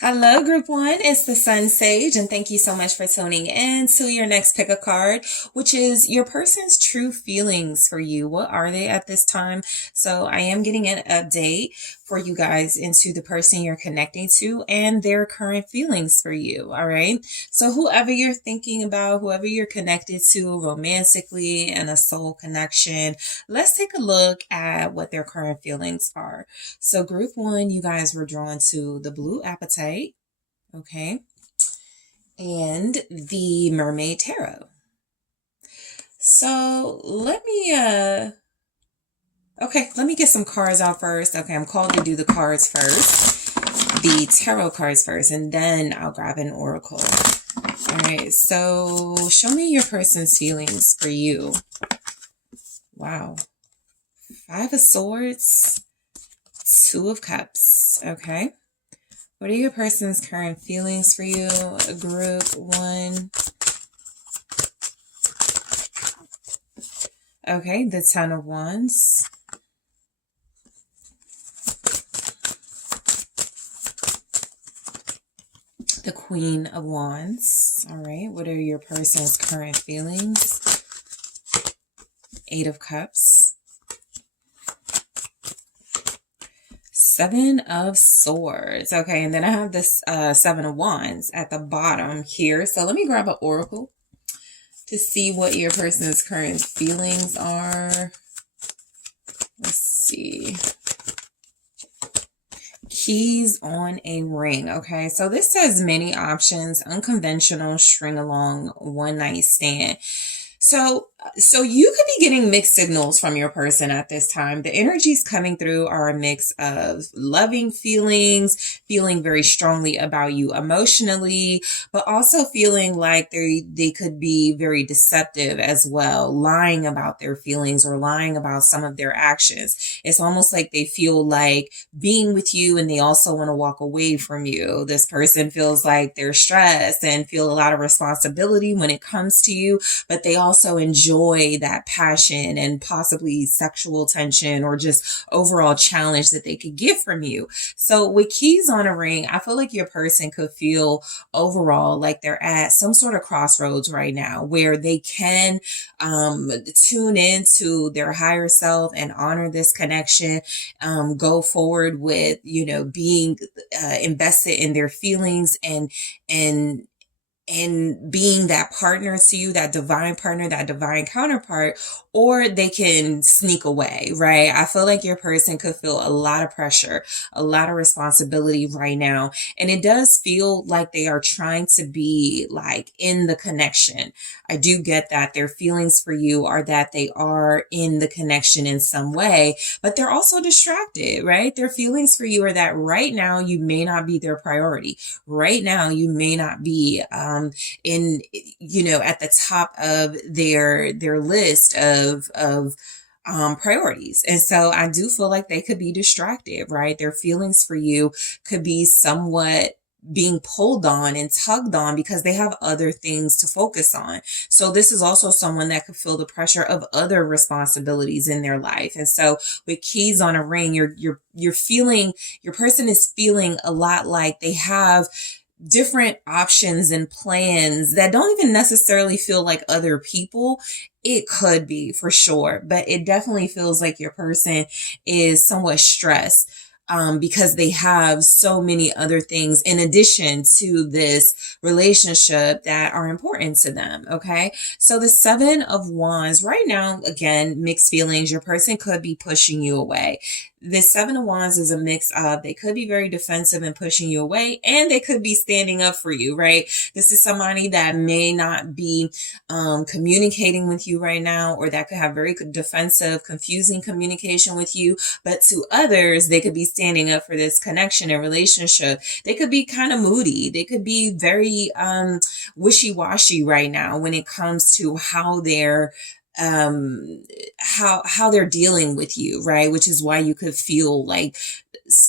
Hello, Group One. It's the SunSage, and thank you so much for tuning in to your next pick a card, which is your person's true feelings for you. What are they at this time? So, I am getting an update for you guys into the person you're connecting to and their current feelings for you. All right. So, whoever you're thinking about, whoever you're connected to romantically and a soul connection, let's take a look at what their current feelings are. So, Group One, you guys were drawn to the Blue Appetite. Okay. And the Mermaid Tarot. So let me let me get some cards out first. Okay, I'm called to do the cards first. The tarot cards first, and then I'll grab an oracle. All right, so show me your person's feelings for you. Wow. Five of Swords, Two of Cups. Okay. What are your person's current feelings for you? Group One. Okay, the Ten of Wands. The Queen of Wands. All right, what are your person's current feelings? Eight of Cups. Seven of Swords. Okay, and then I have this Seven of Wands at the bottom here. So let me grab an oracle to see what your person's current feelings are. Let's see. Keys on a ring. Okay, so this says many options, unconventional, string along, one night stand. So you could be getting mixed signals from your person at this time. The energies coming through are a mix of loving feelings, feeling very strongly about you emotionally, but also feeling like they could be very deceptive as well, lying about their feelings or lying about some of their actions. It's almost like they feel like being with you and they also want to walk away from you. This person feels like they're stressed and feel a lot of responsibility when it comes to you, but they also enjoy that passion and possibly sexual tension or just overall challenge that they could get from you. So with keys on a ring, I feel like your person could feel overall like they're at some sort of crossroads right now where they can tune into their higher self and honor this connection, go forward with, being invested in their feelings and being that partner to you, that divine partner, that divine counterpart, or they can sneak away, right? I feel like your person could feel a lot of pressure, a lot of responsibility right now. And it does feel like they are trying to be like in the connection. I do get that their feelings for you are that they are in the connection in some way, but they're also distracted, right? Their feelings for you are that right now you may not be their priority. Right now you may not be, at the top of their list of priorities. And so I do feel like they could be distracted, right? Their feelings for you could be somewhat being pulled on and tugged on because they have other things to focus on. So this is also someone that could feel the pressure of other responsibilities in their life. And so with keys on a ring, you're feeling, your person is feeling a lot like they have different options and plans that don't even necessarily feel like other people. It could be for sure, but it definitely feels like your person is somewhat stressed because they have so many other things in addition to this relationship that are important to them. Okay. So the Seven of Wands right now, again, mixed feelings. Your person could be pushing you away. The Seven of Wands is a mix of they could be very defensive and pushing you away, and they could be standing up for you, right? This is somebody that may not be communicating with you right now, or that could have very defensive, confusing communication with you. But to others, they could be standing up for this connection and relationship. They could be kind of moody. They could be very wishy-washy right now when it comes to how they're how they're dealing with you, right? Which is why you could feel like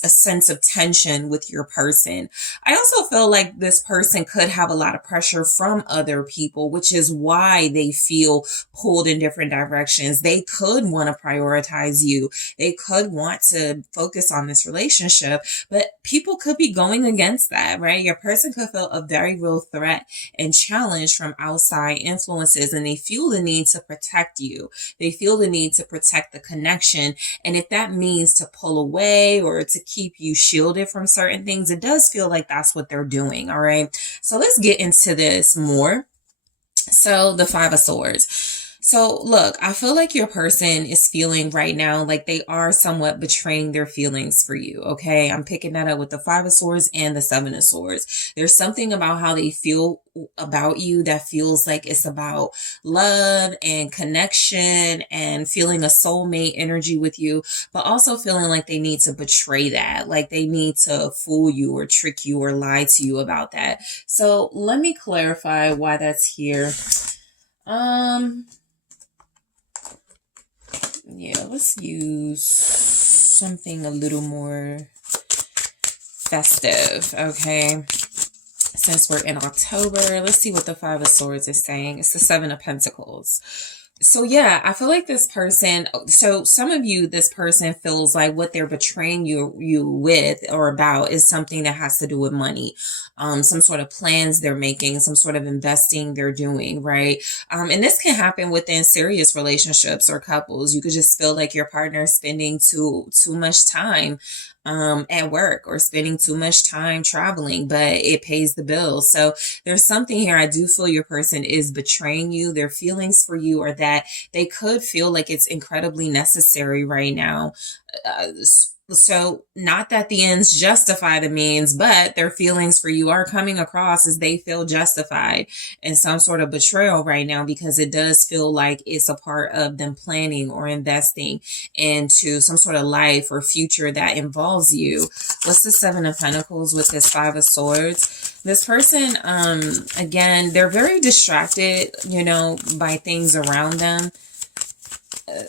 a sense of tension with your person. I also feel like this person could have a lot of pressure from other people, which is why they feel pulled in different directions. They could want to prioritize you. They could want to focus on this relationship, but people could be going against that, right? Your person could feel a very real threat and challenge from outside influences, and they feel the need to protect you. They feel the need to protect the connection. And if that means to pull away or to keep you shielded from certain things, it does feel like that's what they're doing. All right. So let's get into this more. So the Five of Swords. So look, I feel like your person is feeling right now like they are somewhat betraying their feelings for you. Okay. I'm picking that up with the Five of Swords and the Seven of Swords. There's something about how they feel about you that feels like it's about love and connection and feeling a soulmate energy with you, but also feeling like they need to betray that, like they need to fool you or trick you or lie to you about that. So let me clarify why that's here. Yeah, let's use something a little more festive, okay? Since we're in October, let's see what the Five of Swords is saying. It's the Seven of Pentacles. So yeah, I feel like this person, so some of you, this person feels like what they're betraying you with or about is something that has to do with money. Some sort of plans they're making, some sort of investing they're doing, right? And this can happen within serious relationships or couples. You could just feel like your partner is spending too much time at work or spending too much time traveling, but it pays the bills. So there's something here. I do feel your person is betraying you. Their feelings for you are that they could feel like it's incredibly necessary right now. So not that the ends justify the means, but their feelings for you are coming across as they feel justified in some sort of betrayal right now, because it does feel like it's a part of them planning or investing into some sort of life or future that involves you. What's the Seven of Pentacles with this Five of Swords? This person, again, they're very distracted, by things around them.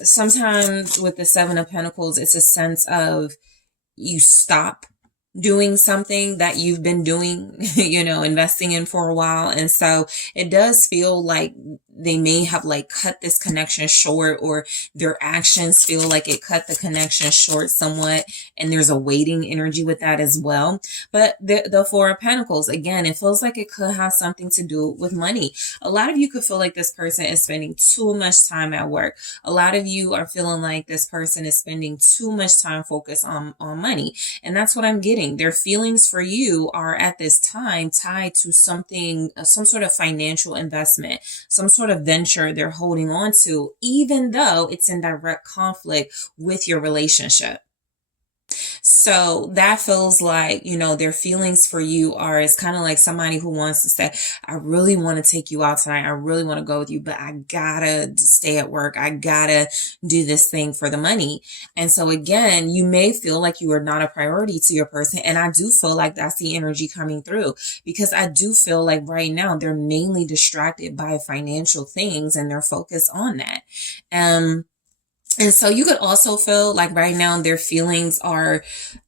Sometimes with the Seven of Pentacles, it's a sense of you stop doing something that you've been doing, investing in for a while. And so it does feel like they may have like cut this connection short, or their actions feel like it cut the connection short somewhat. And there's a waiting energy with that as well. But the Four of Pentacles, again, it feels like it could have something to do with money. A lot of you could feel like this person is spending too much time at work. A lot of you are feeling like this person is spending too much time focused on money. And that's what I'm getting. Their feelings for you are at this time tied to something, some sort of financial investment, some sort of venture they're holding on to, even though it's in direct conflict with your relationship. So that feels like, their feelings for you are, it's kind of like somebody who wants to say, I really want to take you out tonight. I really want to go with you, but I gotta stay at work. I gotta do this thing for the money. And so again, you may feel like you are not a priority to your person. And I do feel like that's the energy coming through, because I do feel like right now they're mainly distracted by financial things and they're focused on that. And so you could also feel like right now their feelings are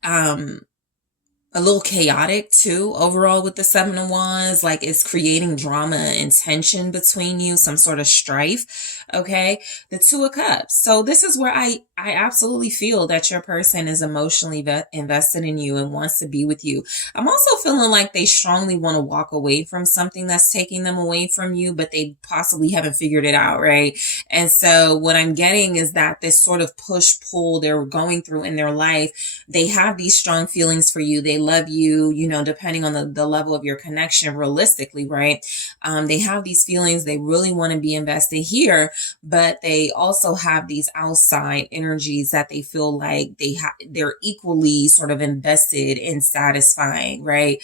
a little chaotic too, overall with the Seven of Wands. Like it's creating drama and tension between you, some sort of strife. Okay. The Two of Cups. So this is where I absolutely feel that your person is emotionally invested in you and wants to be with you. I'm also feeling like they strongly want to walk away from something that's taking them away from you, but they possibly haven't figured it out. Right. And so what I'm getting is that this sort of push pull they're going through in their life, they have these strong feelings for you. They love you, depending on the level of your connection realistically, right? They have these feelings. They really want to be invested here, but they also have these outside energies that they feel like they're equally sort of invested in satisfying, right?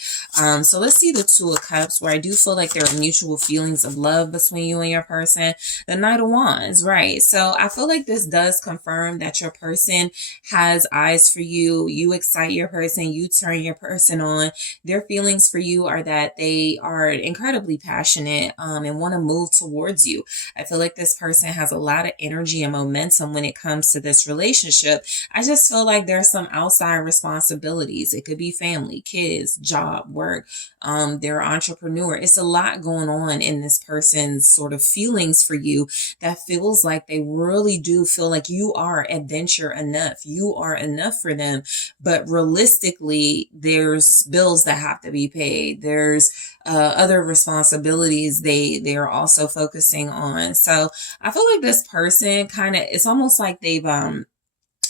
So let's see the Two of Cups, where I do feel like there are mutual feelings of love between you and your person. The Knight of Wands, right? So I feel like this does confirm that your person has eyes for you. You excite your person. You turn your person on, their feelings for you are that they are incredibly passionate and want to move towards you. I feel like this person has a lot of energy and momentum when it comes to this relationship. I just feel like there's some outside responsibilities. It could be family, kids, job, work. They're an entrepreneur. It's a lot going on in this person's sort of feelings for you that feels like they really do feel like you are adventure enough. You are enough for them. But realistically, there's bills that have to be paid. There's other responsibilities they are also focusing on. So I feel like this person kind of, it's almost like they've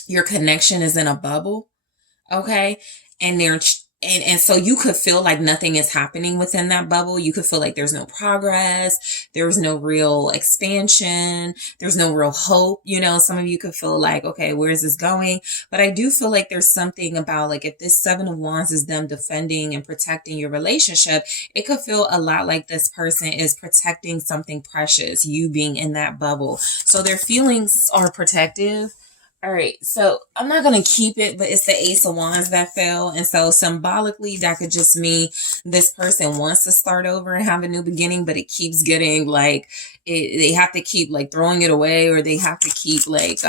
your connection is in a bubble. Okay. And and so you could feel like nothing is happening within that bubble. You could feel like there's no progress. There's no real expansion. There's no real hope. You know, some of you could feel like, okay, where is this going? But I do feel like there's something about, like, if this Seven of Wands is them defending and protecting your relationship, it could feel a lot like this person is protecting something precious, you being in that bubble. So their feelings are protective. All right, so I'm not going to keep it, but it's the Ace of Wands that fell. And so symbolically, that could just mean this person wants to start over and have a new beginning, but it keeps getting like, they have to keep like throwing it away, or they have to keep like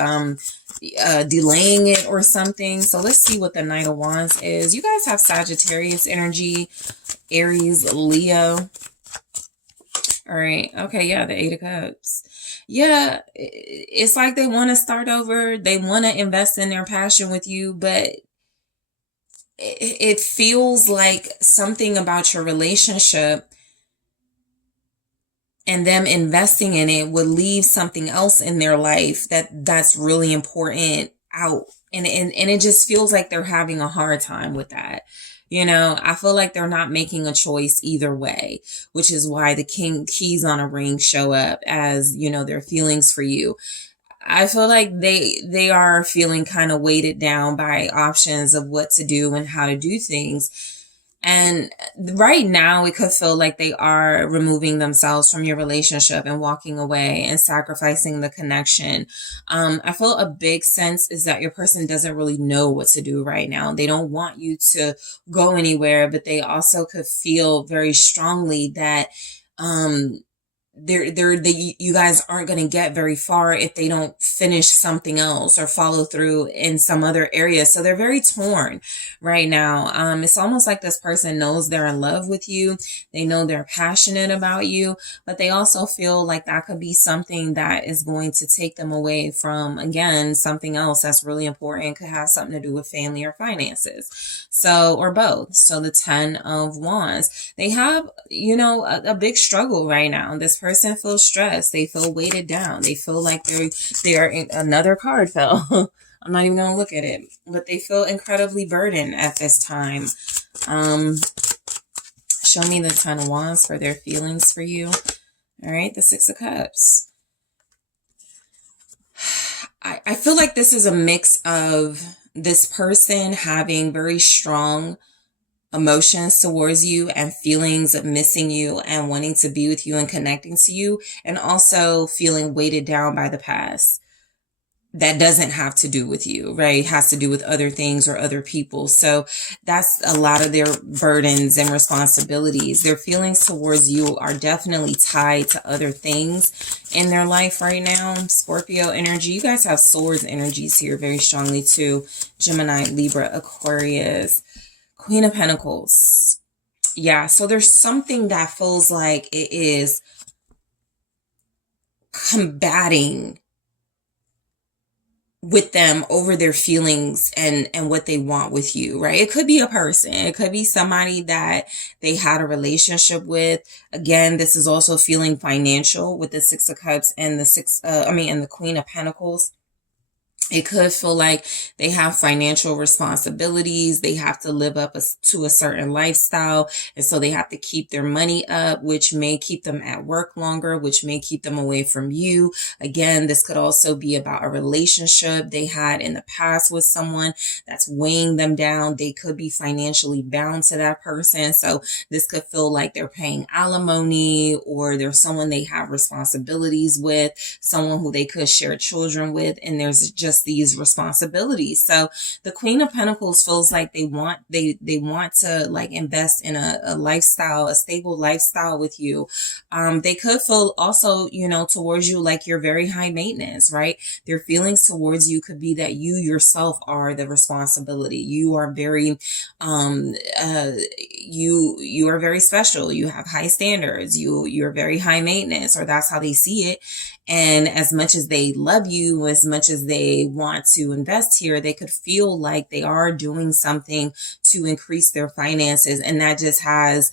delaying it or something. So let's see what the Knight of Wands is. You guys have Sagittarius energy, Aries, Leo. All right. Okay. Yeah. The Eight of Cups. Yeah. It's like they want to start over. They want to invest in their passion with you, but it feels like something about your relationship and them investing in it would leave something else in their life that's really important out. And it just feels like they're having a hard time with that. You know, I feel like they're not making a choice either way, which is why the keys on a ring show up as, you know, their feelings for you. I feel like they are feeling kind of weighted down by options of what to do and how to do things. And right now, it could feel like they are removing themselves from your relationship and walking away and sacrificing the connection. I feel a big sense is that your person doesn't really know what to do right now. They don't want you to go anywhere, but they also could feel very strongly that you guys aren't going to get very far if they don't finish something else or follow through in some other area. So they're very torn right now. It's almost like this person knows they're in love with you. They know they're passionate about you, but they also feel like that could be something that is going to take them away from, again, something else that's really important. Could have something to do with family or finances. So, or both. So the 10 of Wands, they have, you know, a big struggle right now. This person feels stressed. They feel weighted down. They feel like they are another card fell. I'm not even going to look at it, but they feel incredibly burdened at this time. Show me the 10 of Wands for their feelings for you. All right. The 6 of Cups. I feel like this is a mix of this person having very strong emotions towards you and feelings of missing you and wanting to be with you and connecting to you, and also feeling weighted down by the past. That doesn't have to do with you, right? It has to do with other things or other people. So that's a lot of their burdens and responsibilities. Their feelings towards you are definitely tied to other things in their life right now. Scorpio energy. You guys have swords energies here very strongly too. Gemini, Libra, Aquarius, Queen of Pentacles. Yeah, so there's something that feels like it is combating with them over their feelings and what they want with you, right? It could be a person. It could be somebody that they had a relationship with. Again, this is also feeling financial with the 6 of Cups and the Queen of Pentacles. It could feel like they have financial responsibilities. They have to live up to a certain lifestyle. And so they have to keep their money up, which may keep them at work longer, which may keep them away from you. Again, this could also be about a relationship they had in the past with someone that's weighing them down. They could be financially bound to that person. So this could feel like they're paying alimony, or there's someone they have responsibilities with, someone who they could share children with. And there's just invest these responsibilities. So the Queen of Pentacles feels like they want to like invest in a lifestyle, a stable lifestyle with you. They could feel also, towards you like you're very high maintenance, right? Their feelings towards you could be that you yourself are the responsibility. You are very, you are very special. You have high standards. You're very high maintenance, or that's how they see it. And as much as they love you, as much as they want to invest here, they could feel like they are doing something to increase their finances. And that just has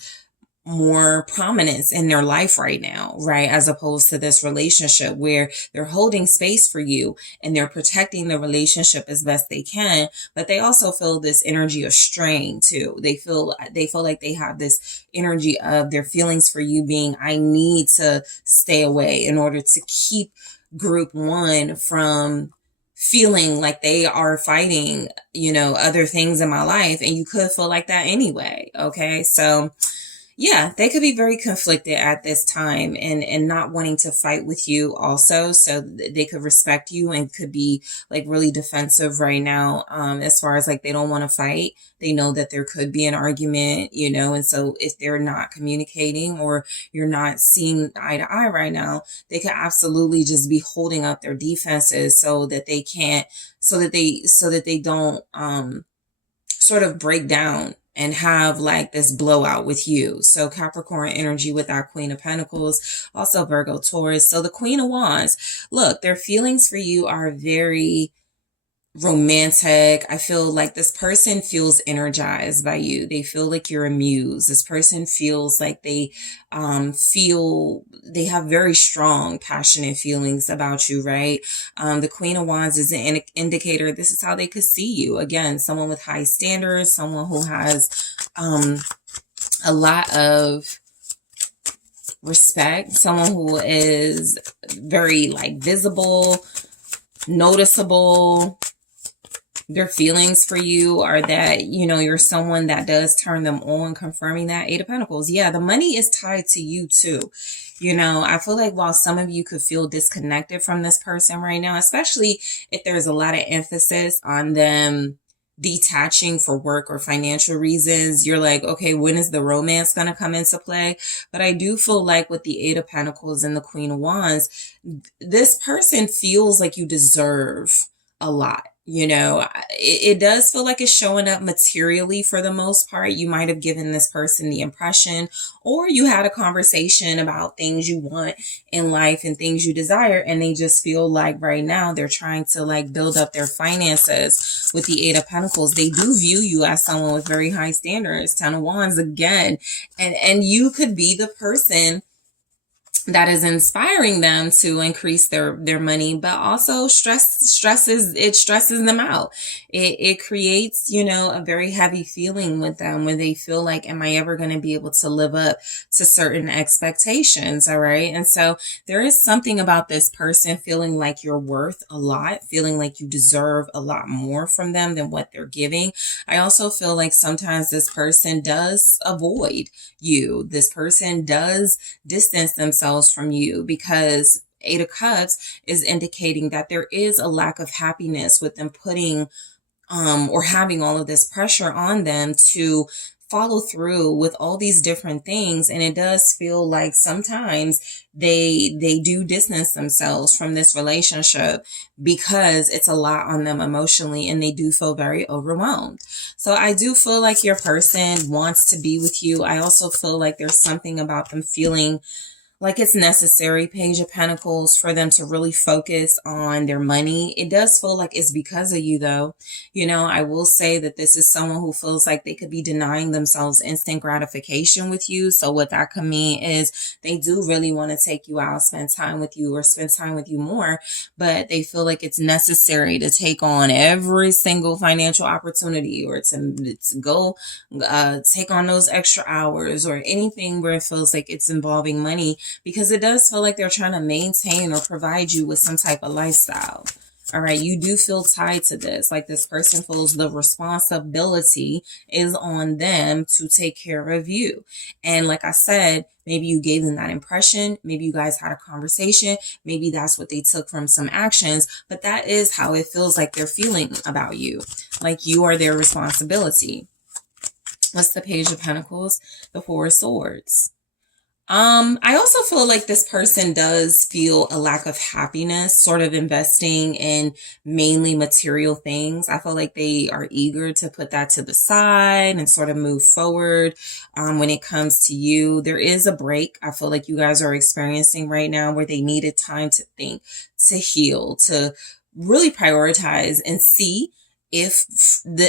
more prominence in their life right now, right? As opposed to this relationship where they're holding space for you and they're protecting the relationship as best they can, but they also feel this energy of strain too. They feel like they have this energy of their feelings for you being, I need to stay away in order to keep group one from feeling like they are fighting, other things in my life. And you could feel like that anyway. Okay. So yeah, they could be very conflicted at this time and not wanting to fight with you also. So they could respect you and could be like really defensive right now. As far as like, they don't want to fight. They know that there could be an argument, and so if they're not communicating or you're not seeing eye to eye right now, they could absolutely just be holding up their defenses so that they can't, so that they don't, sort of break down and have like this blowout with you. So Capricorn energy with our Queen of Pentacles, also Virgo, Taurus. So the Queen of Wands, look, their feelings for you are very romantic. I feel like this person feels energized by you. They feel like you're a muse. This person feels like they they have very strong, passionate feelings about you, right? The Queen of Wands is an indicator. This is how they could see you. Again, someone with high standards, someone who has a lot of respect, someone who is very like visible, noticeable. Their feelings for you are that, you're someone that does turn them on, confirming that Eight of Pentacles. Yeah, the money is tied to you too. I feel like while some of you could feel disconnected from this person right now, especially if there's a lot of emphasis on them detaching for work or financial reasons, you're like, okay, when is the romance going to come into play? But I do feel like with the Eight of Pentacles and the Queen of Wands, this person feels like you deserve a lot. It does feel like it's showing up materially for the most part. You might have given this person the impression, or you had a conversation about things you want in life and things you desire, and they just feel like right now they're trying to like build up their finances with the Eight of Pentacles. They do view you as someone with very high standards. Ten of Wands again, and you could be the person that is inspiring them to increase their money, but also stresses them out. It creates, a very heavy feeling with them when they feel like, am I ever going to be able to live up to certain expectations? All right. And so there is something about this person feeling like you're worth a lot, feeling like you deserve a lot more from them than what they're giving. I also feel like sometimes this person does avoid you. This person does distance themselves from you because Eight of Cups is indicating that there is a lack of happiness with them putting or having all of this pressure on them to follow through with all these different things. And it does feel like sometimes they do distance themselves from this relationship because it's a lot on them emotionally and they do feel very overwhelmed. So I do feel like your person wants to be with you. I also feel like there's something about them feeling like it's necessary, Page of Pentacles, for them to really focus on their money. It does feel like it's because of you, though. I will say that this is someone who feels like they could be denying themselves instant gratification with you. So what that could mean is they do really want to take you out, spend time with you, or spend time with you more, but they feel like it's necessary to take on every single financial opportunity or to go take on those extra hours or anything where it feels like it's involving money, because it does feel like they're trying to maintain or provide you with some type of lifestyle. All right, you do feel tied to this. Like this person feels the responsibility is on them to take care of you. And like I said, maybe you gave them that impression. Maybe you guys had a conversation. Maybe that's what they took from some actions. But that is how it feels like they're feeling about you. Like you are their responsibility. What's the Page of Pentacles? The Four of Swords. I also feel like this person does feel a lack of happiness, sort of investing in mainly material things. I feel like they are eager to put that to the side and sort of move forward. When it comes to you, there is a break I feel like you guys are experiencing right now where they needed time to think, to heal, to really prioritize and see if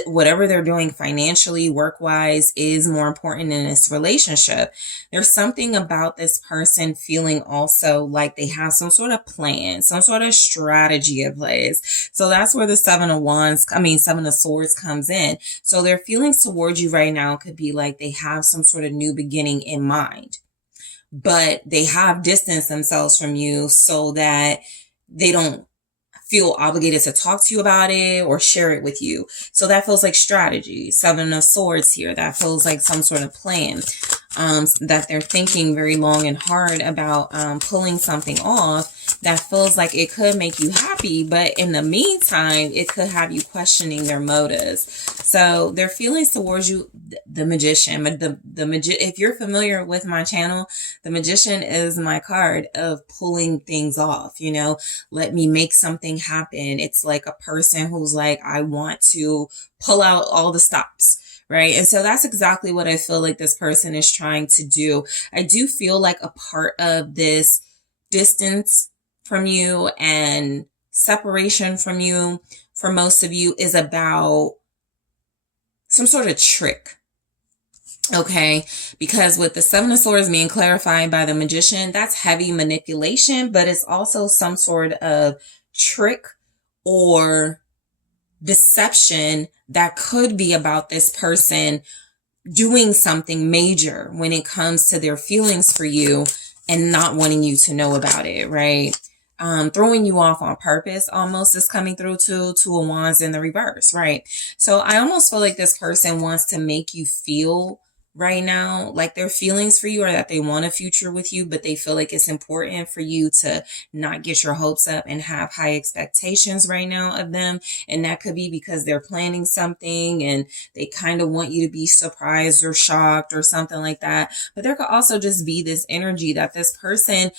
whatever they're doing financially, work-wise, is more important in this relationship. There's something about this person feeling also like they have some sort of plan, some sort of strategy in place. So that's where the Seven of Swords comes in. So their feelings towards you right now could be like they have some sort of new beginning in mind, but they have distanced themselves from you so that they don't feel obligated to talk to you about it or share it with you. So that feels like strategy. Seven of Swords here. That feels like some sort of plan that they're thinking very long and hard about pulling something off that feels like it could make you happy, but in the meantime, it could have you questioning their motives. So their feelings towards you, the Magician, but if you're familiar with my channel, the Magician is my card of pulling things off, you know, let me make something happen. It's like a person who's like, I want to pull out all the stops. Right. And so that's exactly what I feel like this person is trying to do. I do feel like a part of this distance from you and separation from you for most of you is about some sort of trick. Okay, because with the Seven of Swords being clarified by the Magician, that's heavy manipulation, but it's also some sort of trick or deception that could be about this person doing something major when it comes to their feelings for you and not wanting you to know about it, right? Throwing you off on purpose almost is coming through too. Two of Wands in the reverse, right? So I almost feel like this person wants to make you feel right now like their feelings for you are that they want a future with you, but they feel like it's important for you to not get your hopes up and have high expectations right now of them. And that could be because they're planning something and they kind of want you to be surprised or shocked or something like that. But there could also just be this energy that this person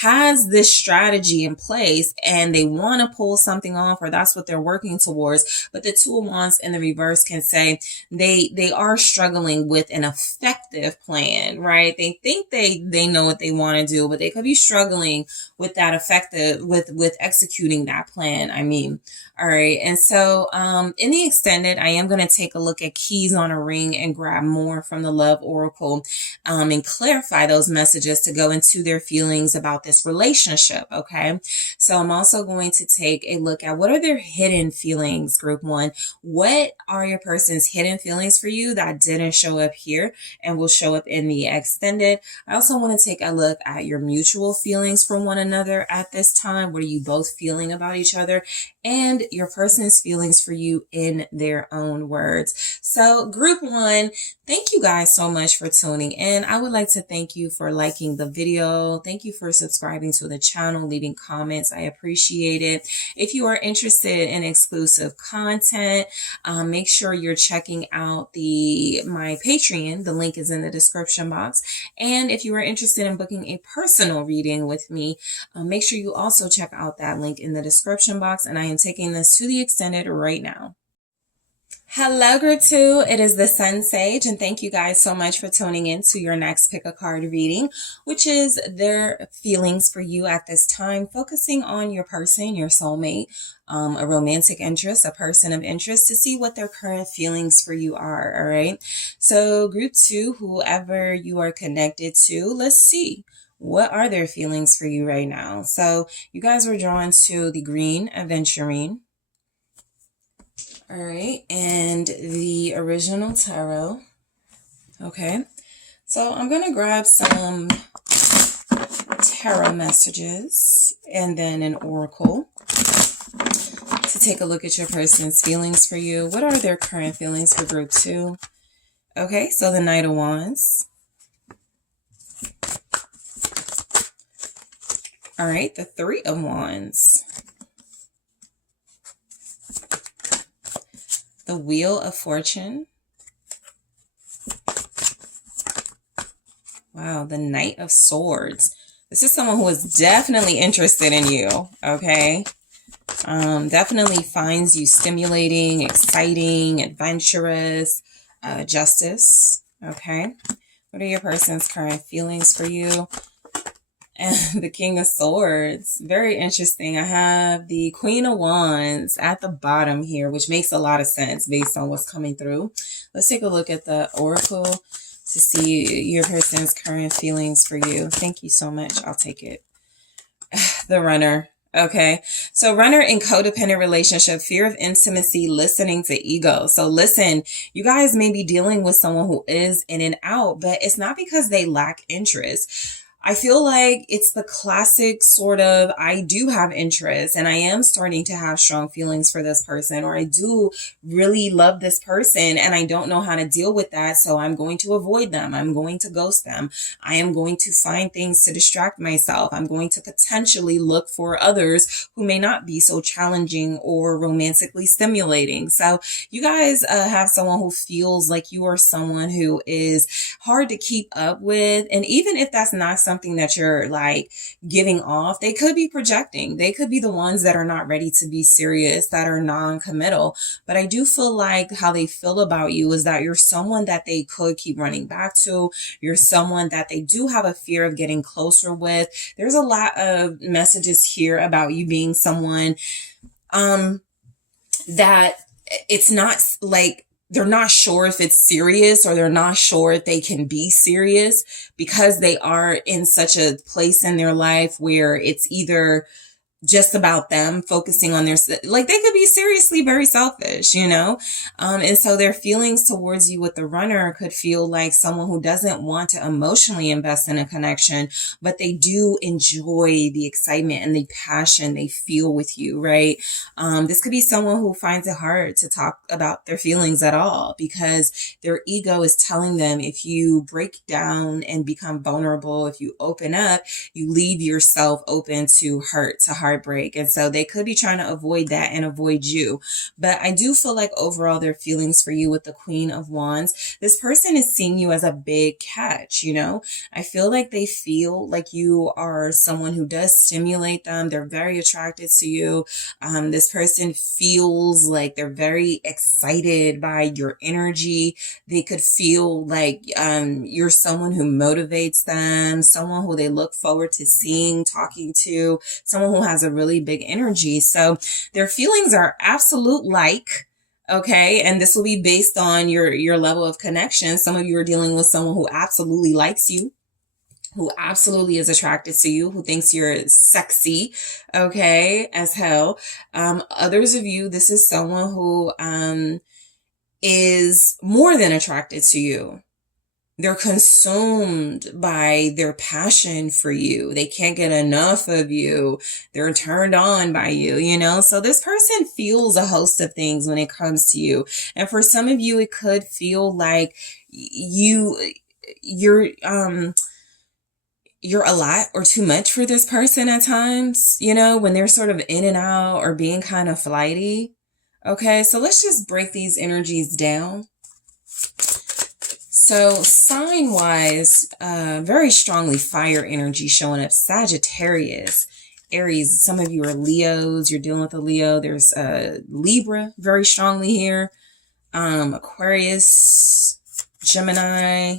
has this strategy in place and they want to pull something off, or that's what they're working towards. But the Two of Wands in the reverse can say they are struggling with an effective plan, right? They think they know what they want to do, but they could be struggling with that with executing that plan. I mean, all right. And so in the extended, I am going to take a look at keys on a ring and grab more from the Love Oracle and clarify those messages to go into their feelings about this relationship. Okay. So I'm also going to take a look at what are their hidden feelings, group one. What are your person's hidden feelings for you that didn't show up here and will show up in the extended? I also want to take a look at your mutual feelings for one another at this time. What are you both feeling about each other? And your person's feelings for you in their own words. So group one, thank you guys so much for tuning in. I would like to thank you for liking the video. Thank you for subscribing to the channel, leaving comments. I appreciate it. If you are interested in exclusive content, make sure you're checking out my Patreon. The link is in the description box. And if you are interested in booking a personal reading with me, make sure you also check out that link in the description box. And I am taking this to the extended right now. Hello, group two. It is the SunSage, and thank you guys so much for tuning in to your next pick a card reading, which is their feelings for you at this time, focusing on your person, your soulmate, a romantic interest, a person of interest, to see what their current feelings for you are. All right. So group two, whoever you are connected to, let's see. What are their feelings for you right now? So you guys were drawn to the green aventurine. All right, and the original tarot. Okay, so I'm going to grab some tarot messages and then an oracle take a look at your person's feelings for you. What are their current feelings for group 2? Okay, so the Knight of Wands. All right, the Three of Wands. The Wheel of Fortune. Wow, the Knight of Swords. This is someone who is definitely interested in you, okay? Definitely finds you stimulating, exciting, adventurous, justice, okay? What are your person's current feelings for you? And the King of Swords, very interesting. I have the Queen of Wands at the bottom here, which makes a lot of sense based on what's coming through. Let's take a look at the Oracle to see your person's current feelings for you. Thank you so much. I'll take it. The Runner. Okay, so Runner in codependent relationship, fear of intimacy, listening to ego. So listen, you guys may be dealing with someone who is in and out, but it's not because they lack interest. I feel like it's the classic sort of, I do have interest and I am starting to have strong feelings for this person, or I do really love this person and I don't know how to deal with that. So I'm going to avoid them. I'm going to ghost them. I am going to find things to distract myself. I'm going to potentially look for others who may not be so challenging or romantically stimulating. So you guys have someone who feels like you are someone who is hard to keep up with. And even if that's not something that you're like giving off, they could be projecting. They could be the ones that are not ready to be serious, that are non-committal. But I do feel like how they feel about you is that you're someone that they could keep running back to. You're someone that they do have a fear of getting closer with. There's a lot of messages here about you being someone that it's not like they're not sure if it's serious, or they're not sure if they can be serious because they are in such a place in their life where it's either just about them, focusing on their, like they could be seriously very selfish, you know? And so their feelings towards you with the Runner could feel like someone who doesn't want to emotionally invest in a connection, but they do enjoy the excitement and the passion they feel with you, right? This could be someone who finds it hard to talk about their feelings at all because their ego is telling them if you break down and become vulnerable, if you open up, you leave yourself open to hurt, to heartbreak. And so they could be trying to avoid that and avoid you. But I do feel like overall their feelings for you with the Queen of Wands, this person is seeing you as a big catch, you know? I feel like they feel like you are someone who does stimulate them. They're very attracted to you. This person feels like they're very excited by your energy. They could feel like you're someone who motivates them, someone who they look forward to seeing, talking to, someone who has a really big energy. So their feelings are absolute like, okay, and this will be based on your level of connection. Some of you are dealing with someone who absolutely likes you, who absolutely is attracted to you, who thinks you're sexy, okay, as hell. Others of you, this is someone who is more than attracted to you. They're consumed by their passion for you. They can't get enough of you. They're turned on by you, you know? So this person feels a host of things when it comes to you. And for some of you, it could feel like you're a lot or too much for this person at times, you know, when they're sort of in and out or being kind of flighty. Okay, so let's just break these energies down. So sign-wise, very strongly fire energy showing up. Sagittarius, Aries, some of you are Leos. You're dealing with a Leo. There's Libra very strongly here. Aquarius, Gemini.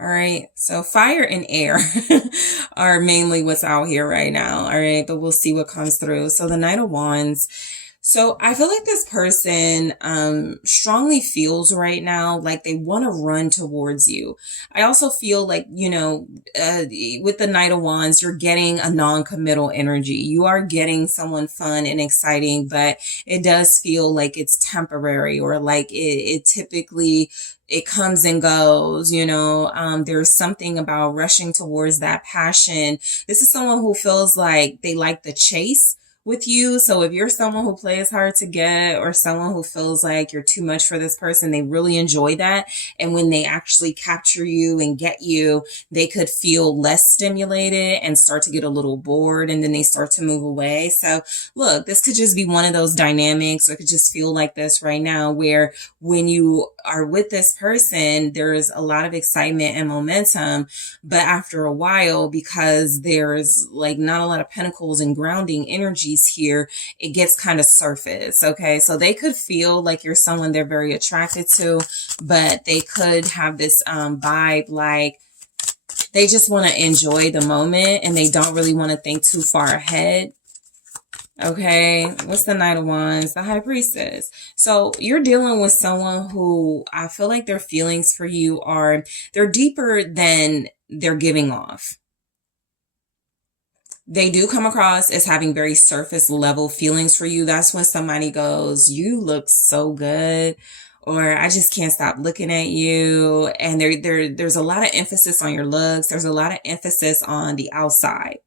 All right. So fire and air are mainly what's out here right now. All right. But we'll see what comes through. So the Knight of Wands. So I feel like this person strongly feels right now like they want to run towards you. I also feel like, you know, with the Knight of Wands, you're getting a non-committal energy. You are getting someone fun and exciting, but it does feel like it's temporary, or like it typically it comes and goes, you know. There's something about rushing towards that passion. This is someone who feels like they like the chase with you. So if you're someone who plays hard to get, or someone who feels like you're too much for this person, they really enjoy that. And when they actually capture you and get you, they could feel less stimulated and start to get a little bored, and then they start to move away. So look, this could just be one of those dynamics, or it could just feel like this right now, where when you are with this person, there's a lot of excitement and momentum, but after a while, because there's like not a lot of pentacles and grounding energies here, it gets kind of surface. Okay, so they could feel like you're someone they're very attracted to, but they could have this vibe like they just want to enjoy the moment and they don't really want to think too far ahead. Okay, what's the Knight of Wands? The High Priestess. So you're dealing with someone who I feel like their feelings for you they're deeper than they're giving off. They do come across as having very surface level feelings for you. That's when somebody goes, you look so good, or I just can't stop looking at you. And there's a lot of emphasis on your looks. There's a lot of emphasis on the outside.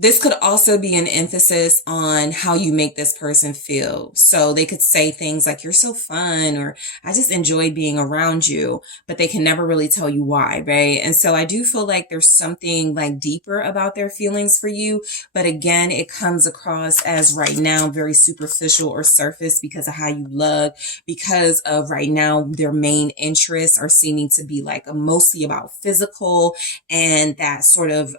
This could also be an emphasis on how you make this person feel. So they could say things like, you're so fun, or I just enjoy being around you, but they can never really tell you why, right? And so I do feel like there's something like deeper about their feelings for you. But again, it comes across as right now very superficial or surface because of how you look, because of right now their main interests are seeming to be like mostly about physical and that sort of,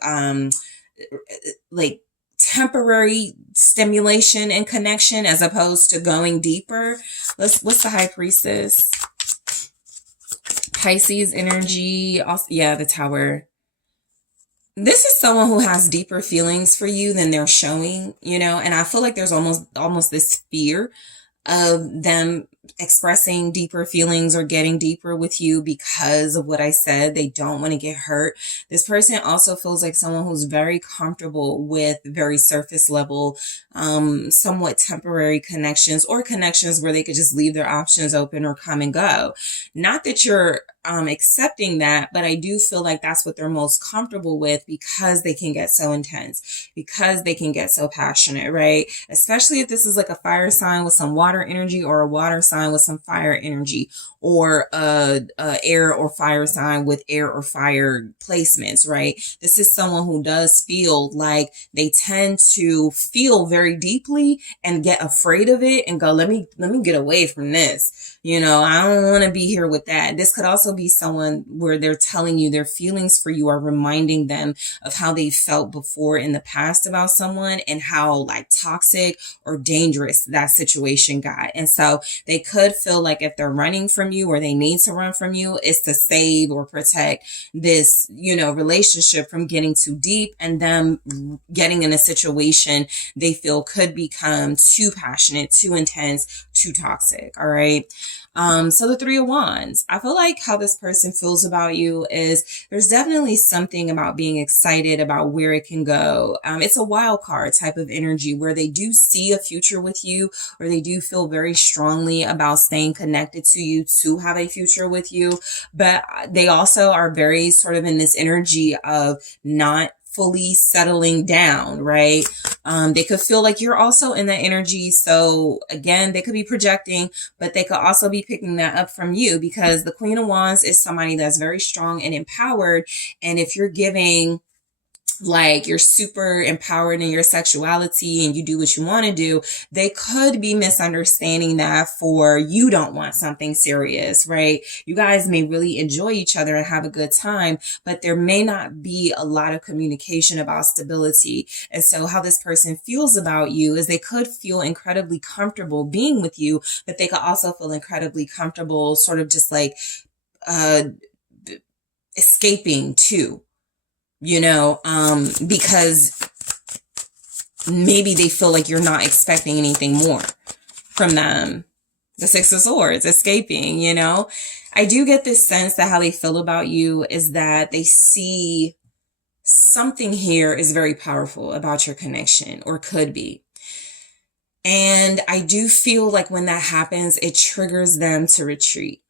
like temporary stimulation and connection as opposed to going deeper. What's the High Priestess? Pisces energy. Also, yeah, the Tower. This is someone who has deeper feelings for you than they're showing, and I feel like there's almost this fear of them expressing deeper feelings or getting deeper with you because of what I said. They don't want to get hurt. This person also feels like someone who's very comfortable with very surface level, somewhat temporary connections, or connections where they could just leave their options open or come and go. Not that you're accepting that, but I do feel like that's what they're most comfortable with because they can get so intense, because they can get so passionate, right? Especially if this is like a fire sign with some water energy, or a water sign with some fire energy, or a air or fire sign with air or fire placements, right? This is someone who does feel like they tend to feel very deeply and get afraid of it and go, let me get away from this. I don't want to be here with that. This could also be someone where they're telling you their feelings for you are reminding them of how they felt before in the past about someone and how like toxic or dangerous that situation got. And so they could feel like if they're running from you, or they need to run from you, is to save or protect this, relationship from getting too deep and them getting in a situation they feel could become too passionate, too intense, too toxic. All right. So the Three of Wands, I feel like how this person feels about you is there's definitely something about being excited about where it can go. It's a wild card type of energy where they do see a future with you, or they do feel very strongly about staying connected to you to have a future with you. But they also are very sort of in this energy of not fully settling down, right? They could feel like you're also in that energy. So again, they could be projecting, but they could also be picking that up from you, because the Queen of Wands is somebody that's very strong and empowered. And if you're giving like you're super empowered in your sexuality and you do what you want to do, they could be misunderstanding that for you don't want something serious, right? You guys may really enjoy each other and have a good time, but there may not be a lot of communication about stability. And so how this person feels about you is they could feel incredibly comfortable being with you, but they could also feel incredibly comfortable sort of just like escaping too. Because maybe they feel like you're not expecting anything more from them. The Six of Swords, escaping, I do get this sense that how they feel about you is that they see something here is very powerful about your connection, or could be. And I do feel like when that happens, it triggers them to retreat.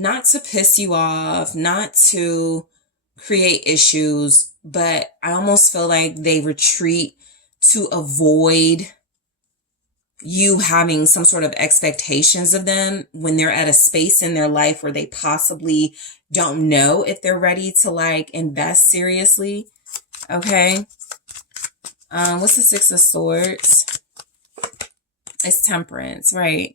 Not to piss you off, not to create issues, but I almost feel like they retreat to avoid you having some sort of expectations of them when they're at a space in their life where they possibly don't know if they're ready to like invest seriously. Okay. What's the Six of Swords? It's Temperance, right?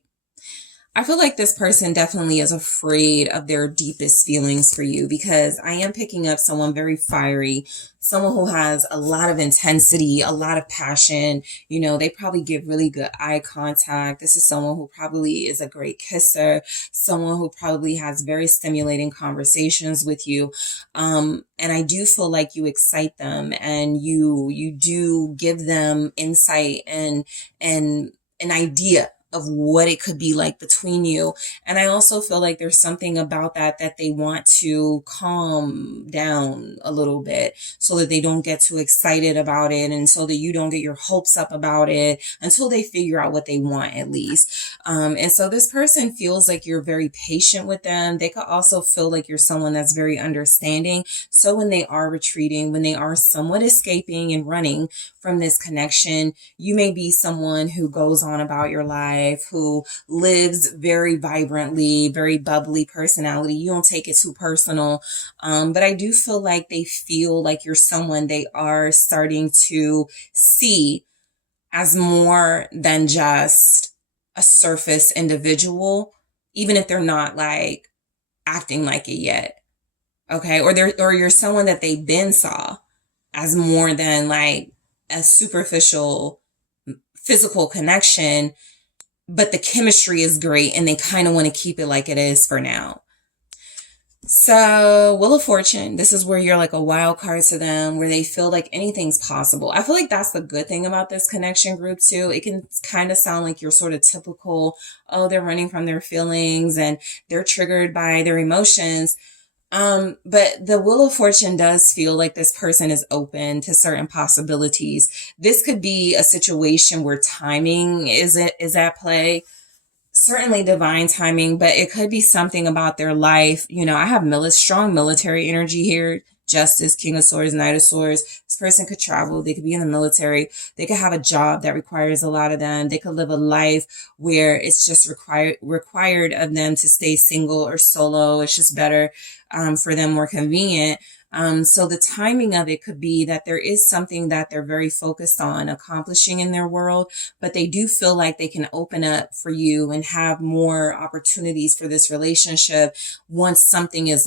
I feel like this person definitely is afraid of their deepest feelings for you, because I am picking up someone very fiery, someone who has a lot of intensity, a lot of passion. You know, they probably give really good eye contact. This is someone who probably is a great kisser, someone who probably has very stimulating conversations with you. And I do feel like you excite them, and you do give them insight and an idea of what it could be like between you. And I also feel like there's something about that they want to calm down a little bit so that they don't get too excited about it, and so that you don't get your hopes up about it until they figure out what they want, at least. And so this person feels like you're very patient with them. They could also feel like you're someone that's very understanding. So when they are retreating, when they are somewhat escaping and running from this connection, you may be someone who goes on about your life, who lives very vibrantly, very bubbly personality. You don't take it too personal. But I do feel like they feel like you're someone they are starting to see as more than just a surface individual, even if they're not like acting like it yet. Okay. Or you're someone that they then saw as more than like a superficial physical connection, but the chemistry is great and they kind of want to keep it like it is for now. So, Wheel of Fortune, this is where you're like a wild card to them, where they feel like anything's possible. I feel like that's the good thing about this connection group too. It can kind of sound like you're sort of typical, oh, they're running from their feelings and they're triggered by their emotions. But the Wheel of Fortune does feel like this person is open to certain possibilities. This could be a situation where timing is at play. Certainly divine timing, but it could be something about their life. You know, I have strong military energy here. Justice, King of Swords, Knight of Swords. This person could travel. They could be in the military. They could have a job that requires a lot of them. They could live a life where it's just required of them to stay single or solo. It's just better for them, more convenient. So the timing of it could be that there is something that they're very focused on accomplishing in their world, but they do feel like they can open up for you and have more opportunities for this relationship once something has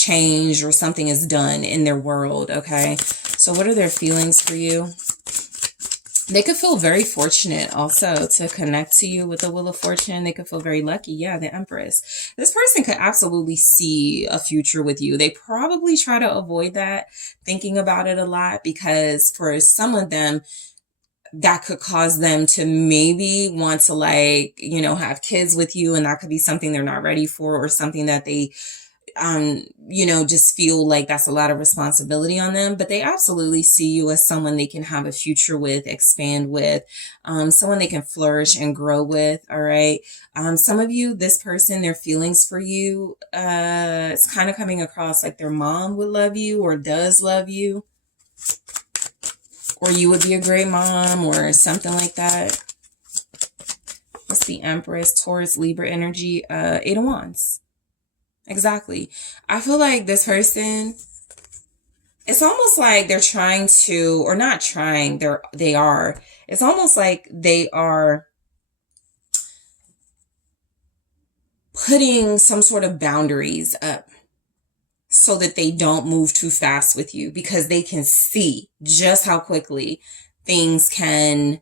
changed or something is done in their world. Okay. So what are their feelings for you? They could feel very fortunate also to connect to you with the Wheel of Fortune. They could feel very lucky. Yeah, the Empress. This person could absolutely see a future with you. They probably try to avoid that, thinking about it a lot, because for some of them, that could cause them to maybe want to have kids with you. And that could be something they're not ready for, or something that they just feel like that's a lot of responsibility on them. But they absolutely see you as someone they can have a future with, expand with, someone they can flourish and grow with. All right. Some of you, this person, their feelings for you, it's kind of coming across like their mom would love you or does love you, or you would be a great mom or something like that. What's the Empress? Taurus, Libra energy, Eight of Wands. Exactly. I feel like this person, it's almost like they're trying to, or not trying, it's almost like they are putting some sort of boundaries up so that they don't move too fast with you, because they can see just how quickly things can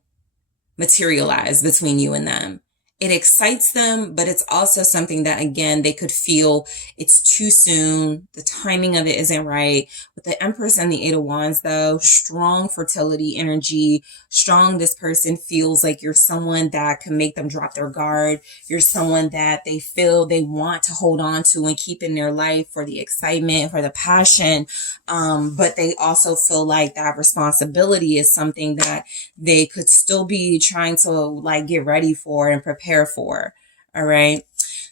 materialize between you and them. It excites them, but it's also something that, again, they could feel it's too soon. The timing of it isn't right. With the Empress and the Eight of Wands, though, strong fertility energy, strong. This person feels like you're someone that can make them drop their guard. You're someone that they feel they want to hold on to and keep in their life for the excitement, for the passion. But they also feel like that responsibility is something that they could still be trying to get ready for and prepare for. All right.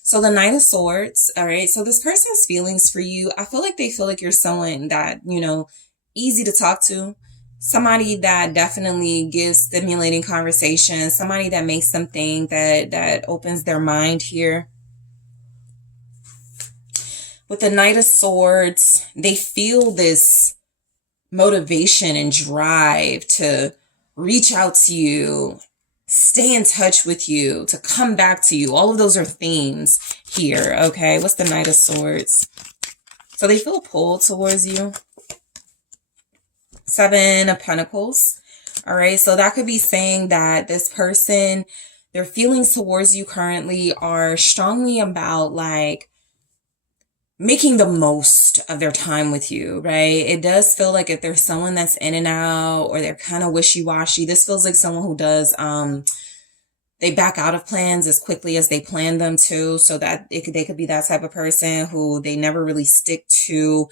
So the Knight of Swords, all right. So this person's feelings for you, I feel like they feel like you're someone that, easy to talk to, somebody that definitely gives stimulating conversation, somebody that makes them think, that opens their mind here. With the Knight of Swords, they feel this motivation and drive to reach out to you, stay in touch with you, to come back to you. All of those are themes here, okay? What's the Knight of Swords? So they feel pulled towards you. Seven of Pentacles. All right, so that could be saying that this person, their feelings towards you currently are strongly about like making the most of their time with you, right? It does feel like if there's someone that's in and out or they're kind of wishy-washy, this feels like someone who does, they back out of plans as quickly as they plan them to, so that they could be that type of person who they never really stick to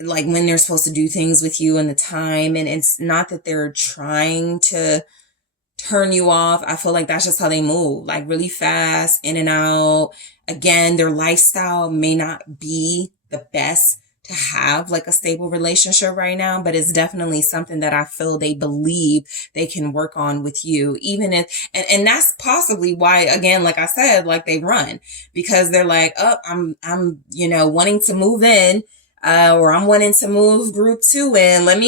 like when they're supposed to do things with you and the time. And it's not that they're trying to turn you off. I feel like that's just how they move, like really fast, in and out. Again, their lifestyle may not be the best to have like a stable relationship right now, but it's definitely something that I feel they believe they can work on with you, even if, and that's possibly why, again, like I said, like they run, because they're like, oh, I'm, wanting to move in, or I'm wanting to move group 2 in. Let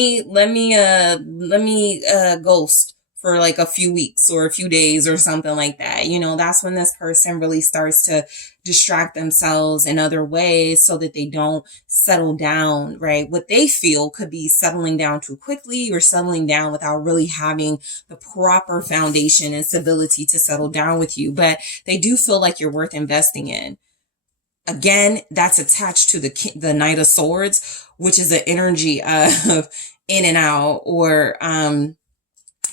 me ghost for like a few weeks or a few days or something like that. That's when this person really starts to distract themselves in other ways so that they don't settle down, right? What they feel could be settling down too quickly or settling down without really having the proper foundation and stability to settle down with you. But they do feel like you're worth investing in. Again, that's attached to the Knight of Swords, which is the energy of in and out, or,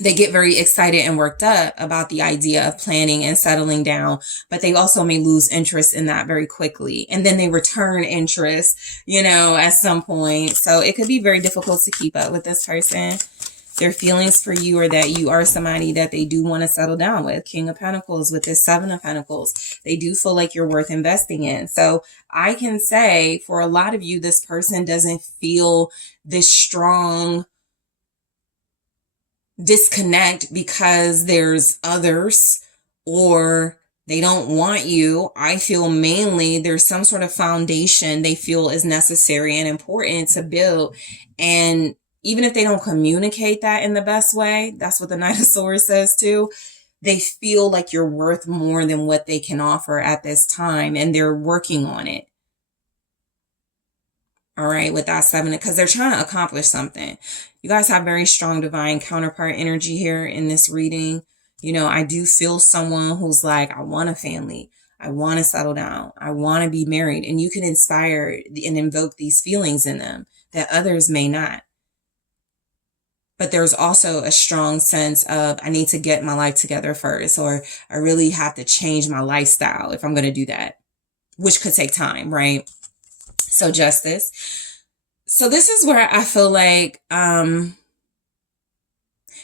they get very excited and worked up about the idea of planning and settling down, but they also may lose interest in that very quickly. And then they return interest, at some point. So it could be very difficult to keep up with this person. Their feelings for you are that you are somebody that they do want to settle down with. King of Pentacles with this Seven of Pentacles. They do feel like you're worth investing in. So I can say for a lot of you, this person doesn't feel this strong disconnect because there's others or they don't want you. I feel mainly there's some sort of foundation they feel is necessary and important to build. And even if they don't communicate that in the best way, that's what the Knight of Swords says too. They feel like you're worth more than what they can offer at this time, and they're working on it. All right, with that seven, because they're trying to accomplish something. You guys have very strong divine counterpart energy here in this reading. I do feel someone who's like, I want a family. I want to settle down. I want to be married. And you can inspire and invoke these feelings in them that others may not. But there's also a strong sense of, I need to get my life together first, or I really have to change my lifestyle if I'm going to do that, which could take time, right? So Justice. So this is where I feel like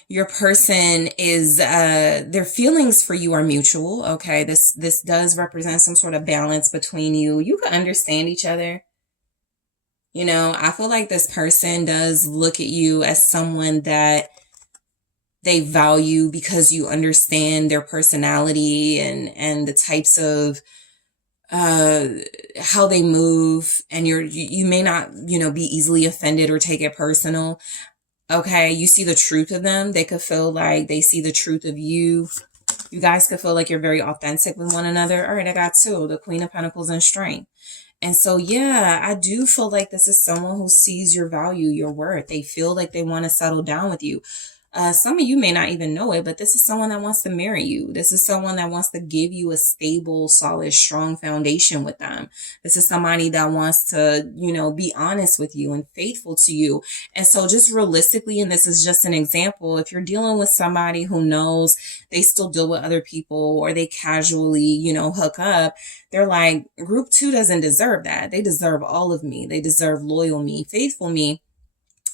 your person is, their feelings for you are mutual. Okay, this does represent some sort of balance between you. You can understand each other. I feel like this person does look at you as someone that they value because you understand their personality and the types of how they move, and you may not, be easily offended or take it personal. Okay. You see the truth of them. They could feel like they see the truth of you. You guys could feel like you're very authentic with one another. All right. I got two, the Queen of Pentacles and Strength. And so, yeah, I do feel like this is someone who sees your value, your worth. They feel like they want to settle down with you. Some of you may not even know it, but this is someone that wants to marry you. This is someone that wants to give you a stable, solid, strong foundation with them. This is somebody that wants to, be honest with you and faithful to you. And so just realistically, and this is just an example, if you're dealing with somebody who knows they still deal with other people or they casually, hook up, they're like, group 2 doesn't deserve that. They deserve all of me. They deserve loyal me, faithful me.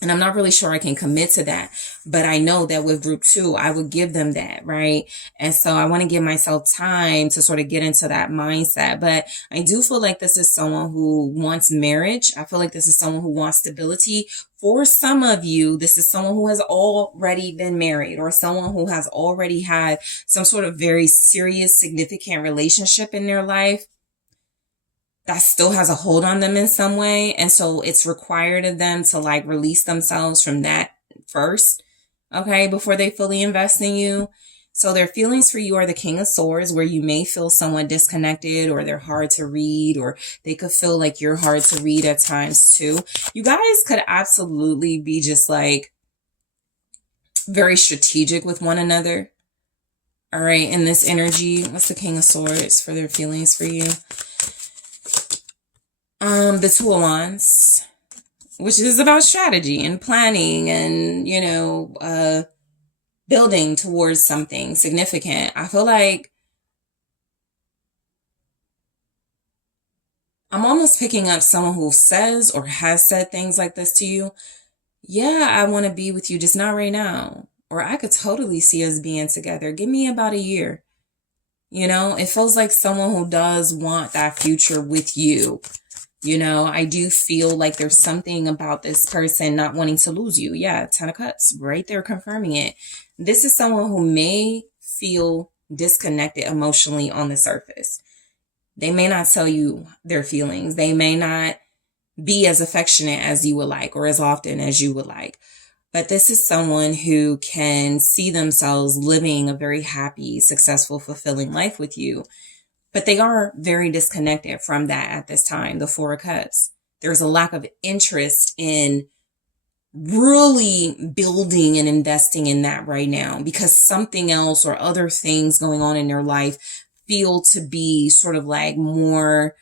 And I'm not really sure I can commit to that, but I know that with group 2, I would give them that, right? And so I want to give myself time to sort of get into that mindset. But I do feel like this is someone who wants marriage. I feel like this is someone who wants stability. For some of you, this is someone who has already been married, or someone who has already had some sort of very serious, significant relationship in their life that still has a hold on them in some way. And so it's required of them to like release themselves from that first, okay, before they fully invest in you. So their feelings for you are the King of Swords, where you may feel somewhat disconnected, or they're hard to read, or they could feel like you're hard to read at times too. You guys could absolutely be just like very strategic with one another. All right, in this energy, what's the King of Swords for their feelings for you? The Two of Wands, which is about strategy and planning and, you know, building towards something significant. I feel like I'm almost picking up someone who says or has said things like this to you. Yeah, I want to be with you, just not right now. Or I could totally see us being together. Give me about a year. You know, it feels like someone who does want that future with you. You know, I do feel like there's something about this person not wanting to lose you. Yeah, 10 of Cups, right there confirming it. This is someone who may feel disconnected emotionally on the surface. They may not tell you their feelings. They may not be as affectionate as you would like, or as often as you would like. But this is someone who can see themselves living a very happy, successful, fulfilling life with you. But they are very disconnected from that at this time, the Four of Cups. There's a lack of interest in really building and investing in that right now, because something else or other things going on in their life feel to be sort of like more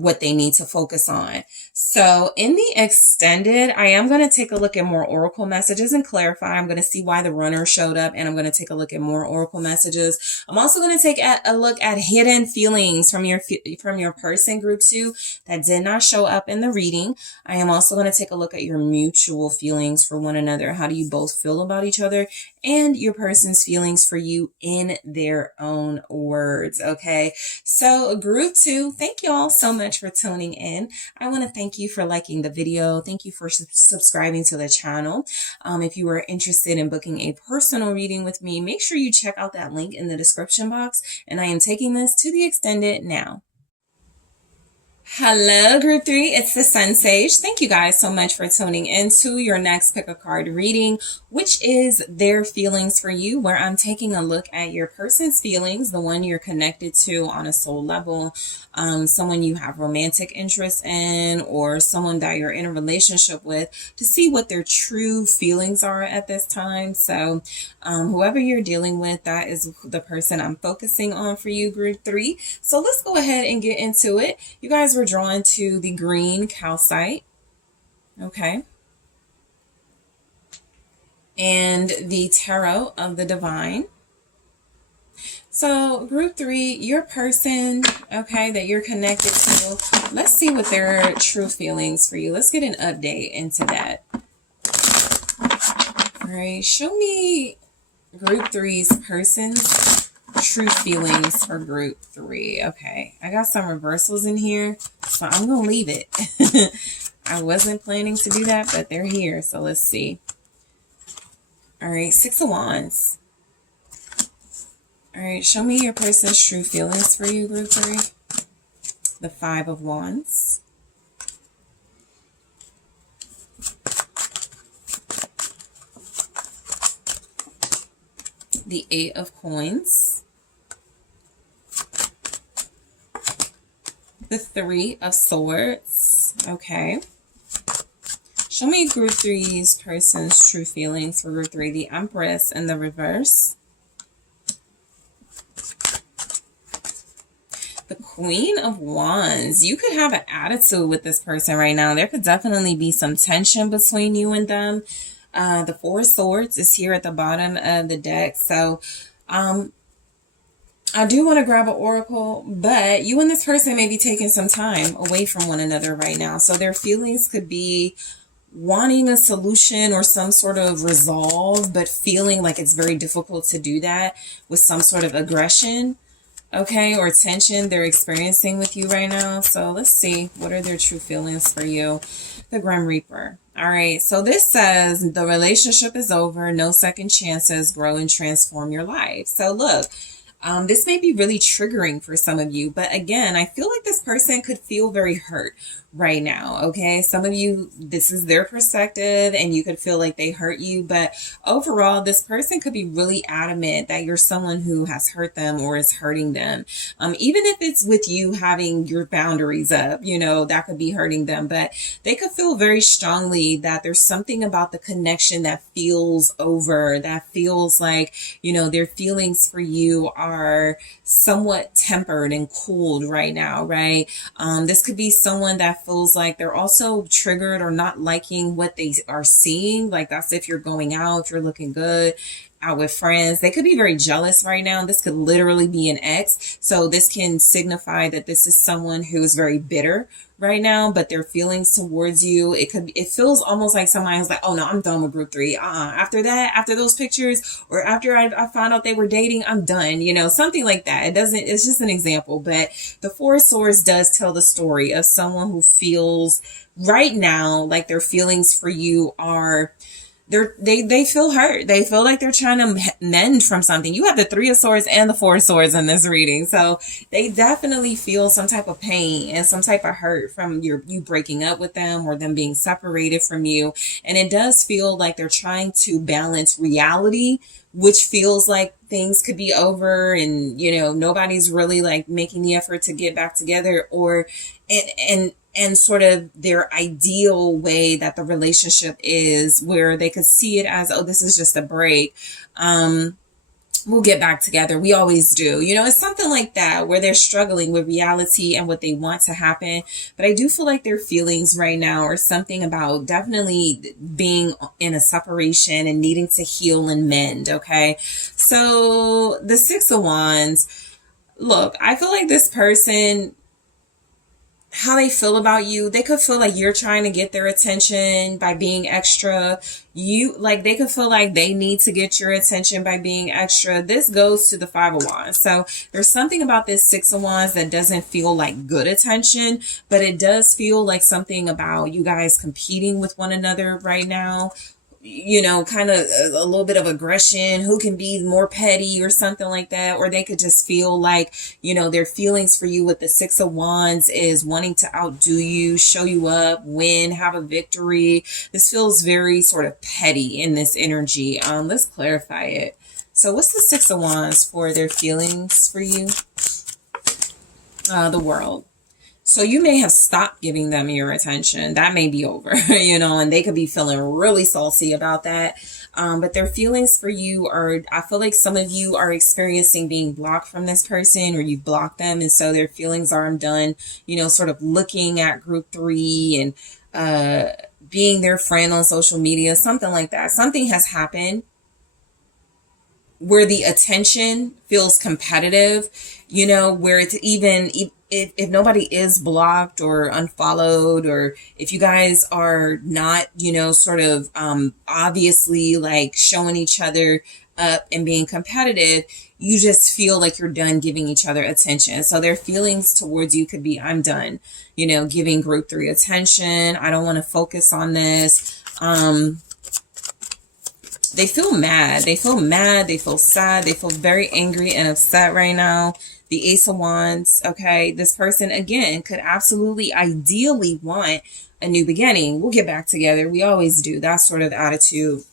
what they need to focus on. So in the extended, I am going to take a look at more oracle messages and clarify. I'm going to see why the runner showed up, and I'm going to take a look at more oracle messages. I'm also going to take a look at hidden feelings from your person, group 2, that did not show up in the reading. I am also going to take a look at your mutual feelings for one another. How do you both feel about each other, and your person's feelings for you in their own words. Okay. So group 2, thank you all so much for tuning in. I want to thank you for liking the video. Thank you for subscribing to the channel. If you are interested in booking a personal reading with me, make sure you check out that link in the description box. And I am taking this to the extended now. Hello, group 3. It's the SunSage. Thank you guys so much for tuning in to your next pick a card reading, which is their feelings for you, where I'm taking a look at your person's feelings, the one you're connected to on a soul level, someone you have romantic interest in, or someone that you're in a relationship with, to see what their true feelings are at this time. So whoever you're dealing with, that is the person I'm focusing on for you, group 3. So let's go ahead and get into it. You guys were drawn to the green calcite, okay, and the tarot of the divine. So group 3, your person, okay, that you're connected to, let's see what their true feelings for you. Let's get an update into that. All right, show me group 3's person's true feelings for group 3. Okay, I got some reversals in here, so I'm gonna leave it. I wasn't planning to do that, but they're here, so let's see. All right, 6 of Wands. All right, show me your person's true feelings for you, group 3. The 5 of Wands. The 8 of Coins. The 3 of Swords. Okay. Show me group 3's person's true feelings for group 3. The Empress in the reverse. The Queen of Wands. You could have an attitude with this person right now. There could definitely be some tension between you and them. The 4 of Swords is here at the bottom of the deck. So, I do want to grab an oracle, but you and this person may be taking some time away from one another right now. So their feelings could be wanting a solution or some sort of resolve, but feeling like it's very difficult to do that with some sort of aggression, okay, or tension they're experiencing with you right now. So let's see, what are their true feelings for you? The Grim Reaper. All right, so this says the relationship is over, no second chances, grow and transform your life. So look, this may be really triggering for some of you, but again, I feel like this person could feel very hurt right now. Okay. Some of you, this is their perspective and you could feel like they hurt you, but overall, this person could be really adamant that you're someone who has hurt them or is hurting them. Even if it's with you having your boundaries up, you know, that could be hurting them, but they could feel very strongly that there's something about the connection that feels over, that feels like, you know, their feelings for you are somewhat tempered and cooled right now, right? This could be someone that feels like they're also triggered or not liking what they are seeing. Like that's if you're going out, if you're looking good, out with friends. They could be very jealous right now. This could literally be an ex. So this can signify that this is someone who is very bitter right now, but their feelings towards you, it feels almost like somebody's like, oh no, I'm done with group 3. After that, after those pictures, or after I found out they were dating, I'm done, you know, something like that. It's just an example, but the Four of Swords does tell the story of someone who feels right now like their feelings for you are, they feel hurt. They feel like they're trying to mend from something. You have the Three of Swords and the Four of Swords in this reading. So they definitely feel some type of pain and some type of hurt from you breaking up with them or them being separated from you. And it does feel like they're trying to balance reality, which feels like things could be over and, you know, nobody's really like making the effort to get back together, or, and sort of their ideal way that the relationship is, where they could see it as, oh, this is just a break. We'll get back together. We always do. You know, it's something like that where they're struggling with reality and what they want to happen. But I do feel like their feelings right now are something about definitely being in a separation and needing to heal and mend. Okay. So the Six of Wands, look, I feel like this person, how they feel about you, they could feel like you're trying to get their attention by being extra. They could feel like they need to get your attention by being extra. This goes to the Five of Wands. So there's something about this Six of Wands that doesn't feel like good attention, but it does feel like something about you guys competing with one another right now. You know, kind of a little bit of aggression, who can be more petty or something like that. Or they could just feel like, you know, their feelings for you with the Six of Wands is wanting to outdo you, show you up, win, have a victory. This feels very sort of petty in this energy. Let's clarify it. So what's the Six of Wands for their feelings for you? The World. So you may have stopped giving them your attention. That may be over, you know, and they could be feeling really salty about that. But their feelings for you are, I feel like some of you are experiencing being blocked from this person, or you've blocked them. And so their feelings are, I'm done, you know, sort of looking at group 3 and being their friend on social media, something like that. Something has happened where the attention feels competitive, you know, where it's even if nobody is blocked or unfollowed, or if you guys are not, you know, sort of obviously like showing each other up and being competitive, you just feel like you're done giving each other attention. So their feelings towards you could be, I'm done, you know, giving group 3 attention. I don't want to focus on this. They feel mad. They feel mad. They feel sad. They feel very angry and upset right now. The Ace of Wands. Okay. This person, again, could absolutely ideally want a new beginning. We'll get back together. We always do. That sort of attitude.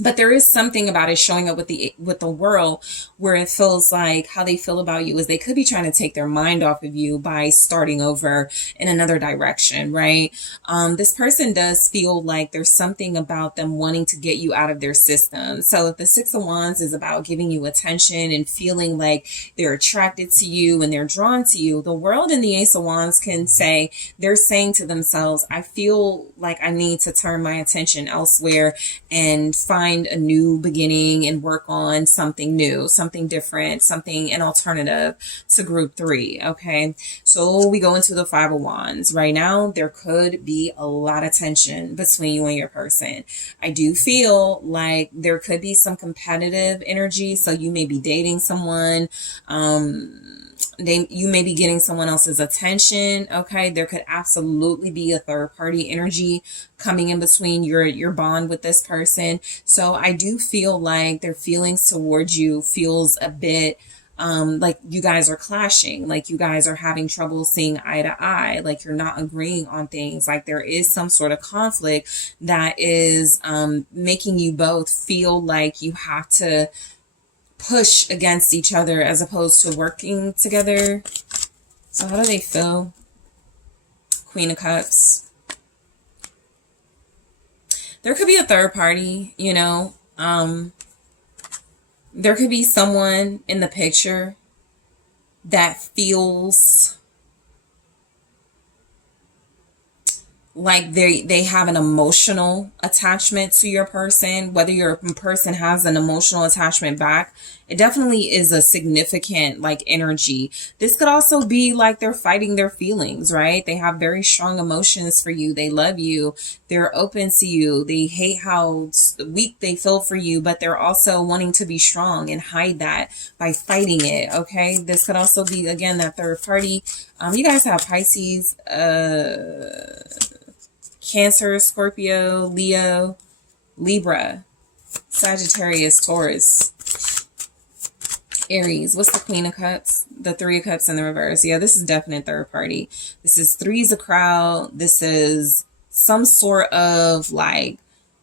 But there is something about it showing up with the World, where it feels like how they feel about you is they could be trying to take their mind off of you by starting over in another direction, right? This person does feel like there's something about them wanting to get you out of their system. So if the Six of Wands is about giving you attention and feeling like they're attracted to you and they're drawn to you, the World and the Ace of Wands can say, they're saying to themselves, I feel like I need to turn my attention elsewhere and find find a new beginning and work on something new, something different, something, an alternative to group 3. Okay. So we go into the 5 of Wands. Right now, there could be a lot of tension between you and your person. I do feel like there could be some competitive energy. So you may be dating someone, you may be getting someone else's attention. Okay. There could absolutely be a third party energy coming in between your bond with this person. So I do feel like their feelings towards you feels a bit like you guys are clashing, like you guys are having trouble seeing eye to eye, like you're not agreeing on things, like there is some sort of conflict that is making you both feel like you have to push against each other as opposed to working together. So how do they feel? Queen of Cups. There could be a third party, you know. There could be someone in the picture that feels like they have an emotional attachment to your person. Whether your person has an emotional attachment back, it definitely is a significant like energy. This could also be like they're fighting their feelings, right? They have very strong emotions for you. They love you. They're open to you. They hate how weak they feel for you, but they're also wanting to be strong and hide that by fighting it. Okay. This could also be, again, that third party. You guys have Pisces, Cancer, Scorpio, Leo, Libra, Sagittarius, Taurus, Aries. What's the Queen of Cups? The 3 of Cups in the reverse. Yeah, this is definite third party. This is three's a crowd. This is some sort of like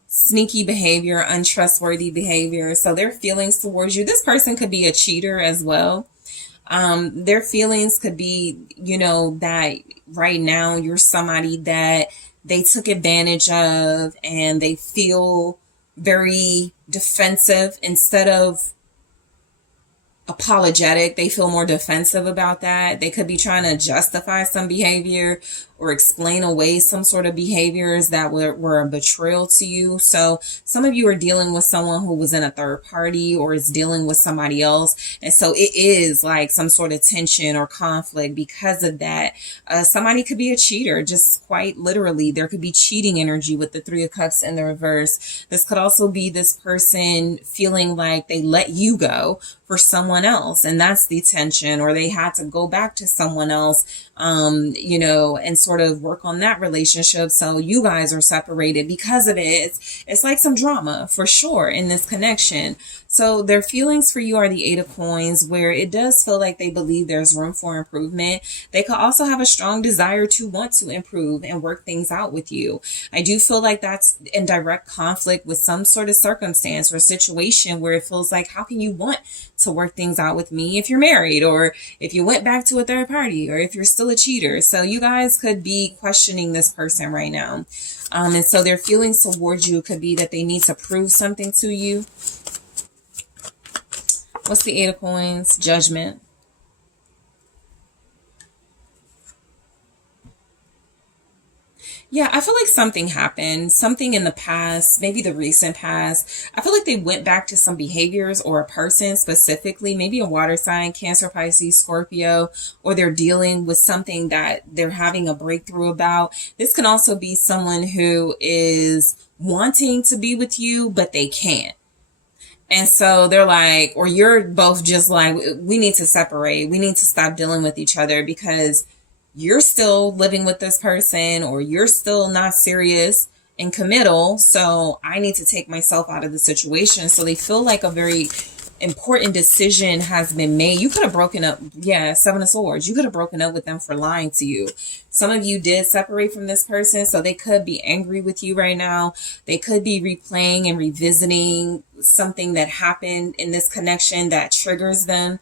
sneaky behavior, untrustworthy behavior. So their feelings towards you. This person could be a cheater as well. Their feelings could be, you know, that right now you're somebody that they took advantage of and they feel very defensive instead of apologetic. They feel more defensive about that. They could be trying to justify some behavior or explain away some sort of behaviors that were a betrayal to you. So some of you are dealing with someone who was in a third party or is dealing with somebody else. And so it is like some sort of tension or conflict because of that. Somebody could be a cheater, just quite literally. There could be cheating energy with the 3 of Cups in the reverse. This could also be this person feeling like they let you go for someone else, and that's the tension, or they had to go back to someone else, you know, and sort of work on that relationship. So you guys are separated because of it. It's like some drama for sure in this connection. So their feelings for you are the 8 of Coins, where it does feel like they believe there's room for improvement. They could also have a strong desire to want to improve and work things out with you. I do feel like that's in direct conflict with some sort of circumstance or situation where it feels like, how can you want to work things out with me if you're married, or if you went back to a third party, or if you're still a cheater? So you guys could be questioning this person right now. And so their feelings towards you could be that they need to prove something to you. What's the 8 of Coins? Judgment. Yeah, I feel like something happened, something in the past, maybe the recent past. I feel like they went back to some behaviors or a person specifically, maybe a water sign, Cancer, Pisces, Scorpio, or they're dealing with something that they're having a breakthrough about. This can also be someone who is wanting to be with you, but they can't. And so they're like, or you're both just like, we need to separate. We need to stop dealing with each other because you're still living with this person, or you're still not serious and committal. So I need to take myself out of the situation. So they feel like a very important decision has been made. You could have broken up. Yeah, 7 of Swords. You could have broken up with them for lying to you. Some of you did separate from this person, so they could be angry with you right now. They could be replaying and revisiting something that happened in this connection that triggers them.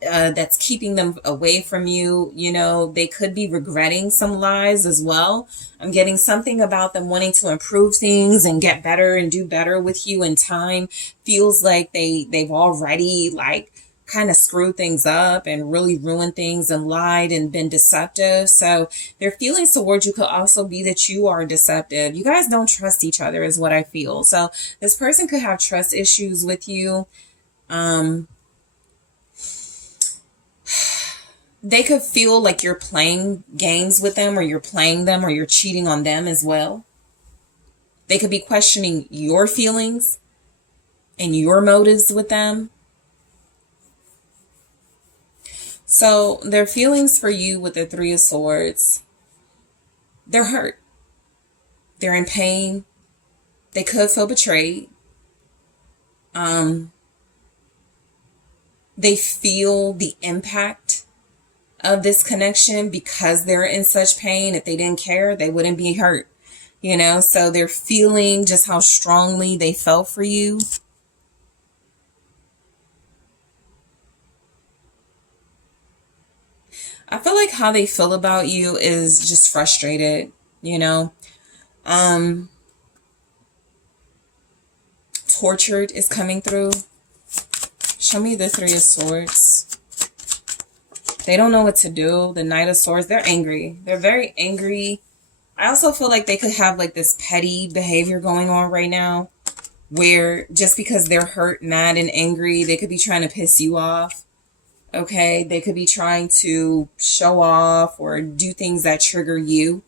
That's keeping them away from you. You know, they could be regretting some lies as well. I'm getting something about them wanting to improve things and get better and do better with you in time. Feels like they've already like kind of screwed things up and really ruined things and lied and been deceptive. So their feelings towards you could also be that you are deceptive. You guys don't trust each other is what I feel. So this person could have trust issues with you. They could feel like you're playing games with them, or you're playing them, or you're cheating on them as well. They could be questioning your feelings and your motives with them. So their feelings for you with the Three of Swords, they're hurt. They're in pain. They could feel betrayed. They feel the impact of this connection because they're in such pain. If they didn't care, they wouldn't be hurt, so they're feeling just how strongly they felt for you. I feel like how they feel about you is just frustrated, tortured is coming through. Show me the Three of Swords. They don't know what to do. The Knight of Swords, they're angry. They're very angry. I also feel like they could have like this petty behavior going on right now, where just because they're hurt, mad, and angry, they could be trying to piss you off. Okay, they could be trying to show off or do things that trigger you.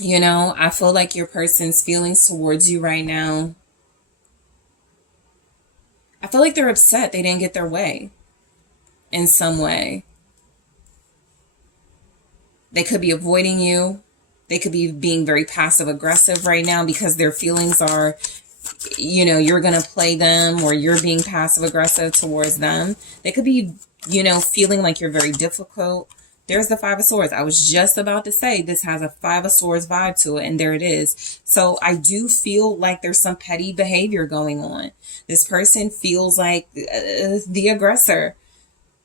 I feel like your person's feelings towards you right now, I feel like they're upset they didn't get their way in some way. They could be avoiding you. They could be being very passive aggressive right now because their feelings are, you're going to play them, or you're being passive aggressive towards them. They could be, feeling like you're very difficult. There's the Five of Swords. I was just about to say this has a Five of Swords vibe to it, and there it is. So I do feel like there's some petty behavior going on. This person feels like the aggressor,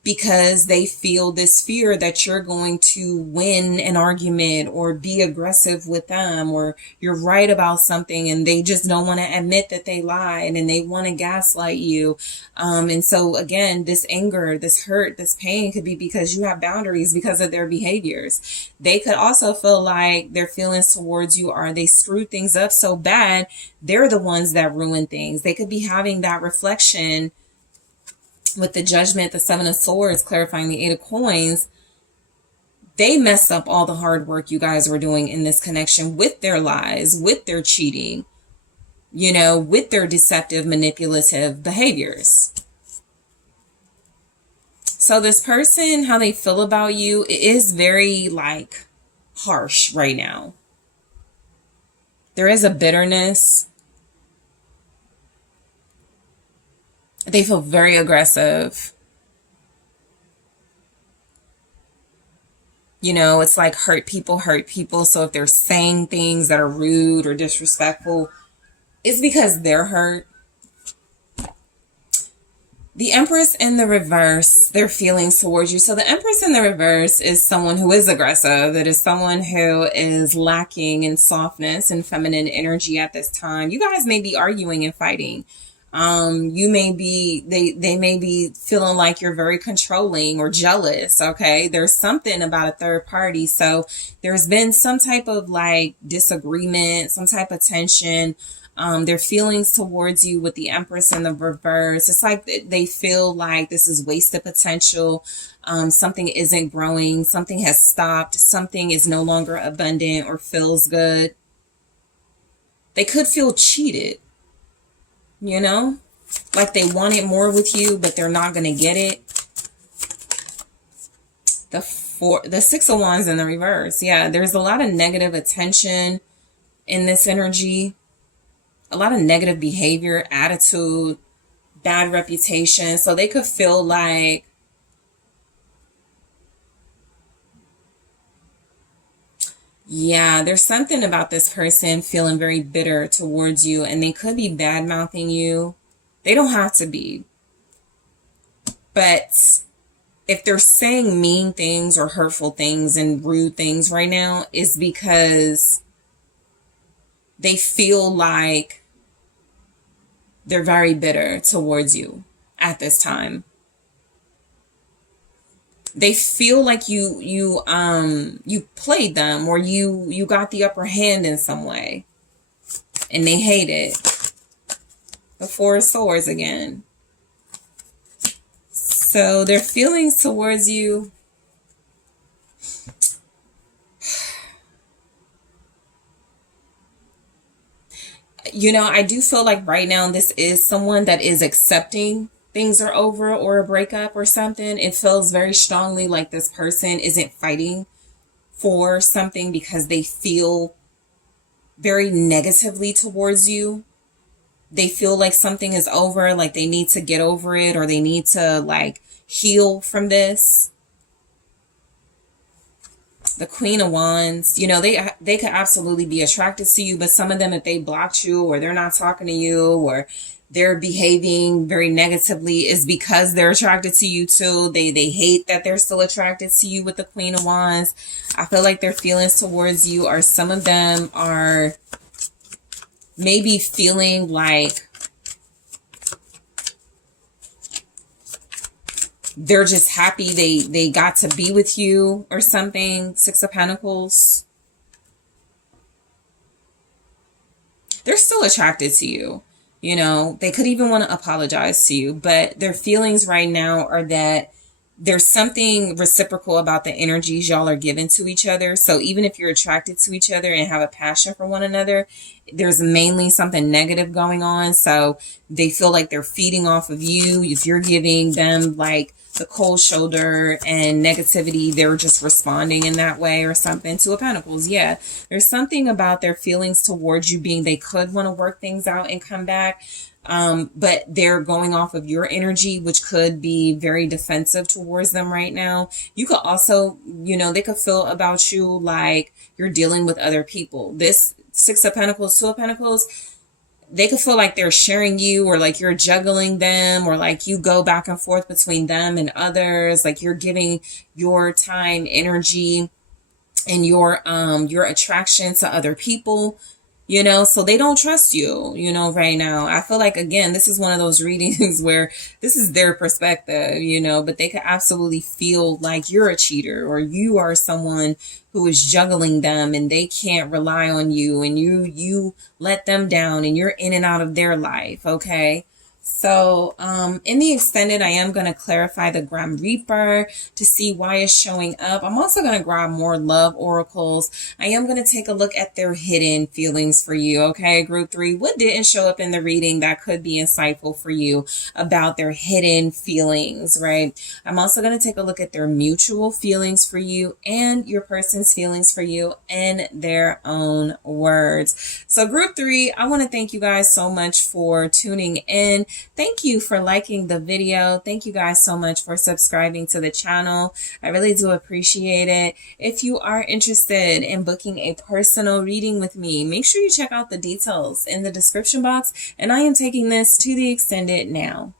because they feel this fear that you're going to win an argument or be aggressive with them, or you're right about something and they just don't want to admit that they lied and they want to gaslight you. And so again, this anger, this hurt, this pain could be because you have boundaries because of their behaviors. They could also feel like their feelings towards you are they screwed things up so bad, they're the ones that ruin things. They could be having that reflection with the Judgment, the Seven of Swords, clarifying the Eight of Coins. They messed up all the hard work you guys were doing in this connection with their lies, with their cheating, with their deceptive, manipulative behaviors. So this person, how they feel about you is very harsh right now. There is a bitterness. They feel very aggressive. It's like hurt people. So if they're saying things that are rude or disrespectful, it's because they're hurt. The Empress in the reverse, their feelings towards you. So the Empress in the reverse is someone who is aggressive. It is someone who is lacking in softness and feminine energy at this time. You guys may be arguing and fighting. You may be, they may be feeling like you're very controlling or jealous. Okay. There's something about a third party. So there's been some type of disagreement, some type of tension. Their feelings towards you with the Empress in the reverse. It's like they feel like this is wasted potential. Something isn't growing. Something has stopped. Something is no longer abundant or feels good. They could feel cheated. Like they wanted more with you, but they're not going to get it. The Six of Wands in the reverse. Yeah, there's a lot of negative attention in this energy. A lot of negative behavior, attitude, bad reputation. So they could feel like there's something about this person feeling very bitter towards you, and they could be bad-mouthing you. They don't have to be. But if they're saying mean things or hurtful things and rude things right now, it's because they feel like they're very bitter towards you. at this time. They feel like you played them, or you got the upper hand in some way, and they hate it. The Four of Swords again. So their feelings towards you, you know, I do feel like right now this is someone that is accepting things are over or a breakup or something. It feels very strongly like this person isn't fighting for something because they feel very negatively towards you. They feel like something is over, like they need to get over it, or they need to like heal from this. The Queen of Wands, you know, they could absolutely be attracted to you, but some of them, if they blocked you or they're not talking to you or they're behaving very negatively, is because they're attracted to you too. They hate that they're still attracted to you with the Queen of Wands. I feel like their feelings towards you are, some of them are maybe feeling like they're just happy they got to be with you or something. Six of Pentacles. They're still attracted to you. You know, they could even want to apologize to you, but their feelings right now are that there's something reciprocal about the energies y'all are giving to each other. So even if you're attracted to each other and have a passion for one another, there's mainly something negative going on. So they feel like they're feeding off of you. If you're giving them like the cold shoulder and negativity, they're just responding in that way or something. Two of Pentacles. Yeah, there's something about their feelings towards you being, they could want to work things out and come back. But they're going off of your energy, which could be very defensive towards them right now. You could also, you know, they could feel about you like you're dealing with other people. This Six of Pentacles, Two of Pentacles, they could feel like they're sharing you, or like you're juggling them, or like you go back and forth between them and others. Like you're giving your time, energy, and your attraction to other people. You know, so they don't trust you, you know, right now. I feel like, again, this is one of those readings where this is their perspective, you know, but they could absolutely feel like you're a cheater, or you are someone who is juggling them and they can't rely on you, and you let them down and you're in and out of their life. Okay. So in the extended, I am going to clarify the Grim Reaper to see why it's showing up. I'm also going to grab more love oracles. I am going to take a look at their hidden feelings for you. Okay, group 3, what didn't show up in the reading that could be insightful for you about their hidden feelings, right? I'm also going to take a look at their mutual feelings for you and your person's feelings for you in their own words. So group 3, I want to thank you guys so much for tuning in. Thank you for liking the video. Thank you guys so much for subscribing to the channel. I really do appreciate it. If you are interested in booking a personal reading with me, make sure you check out the details in the description box. And I am taking this to the extended now.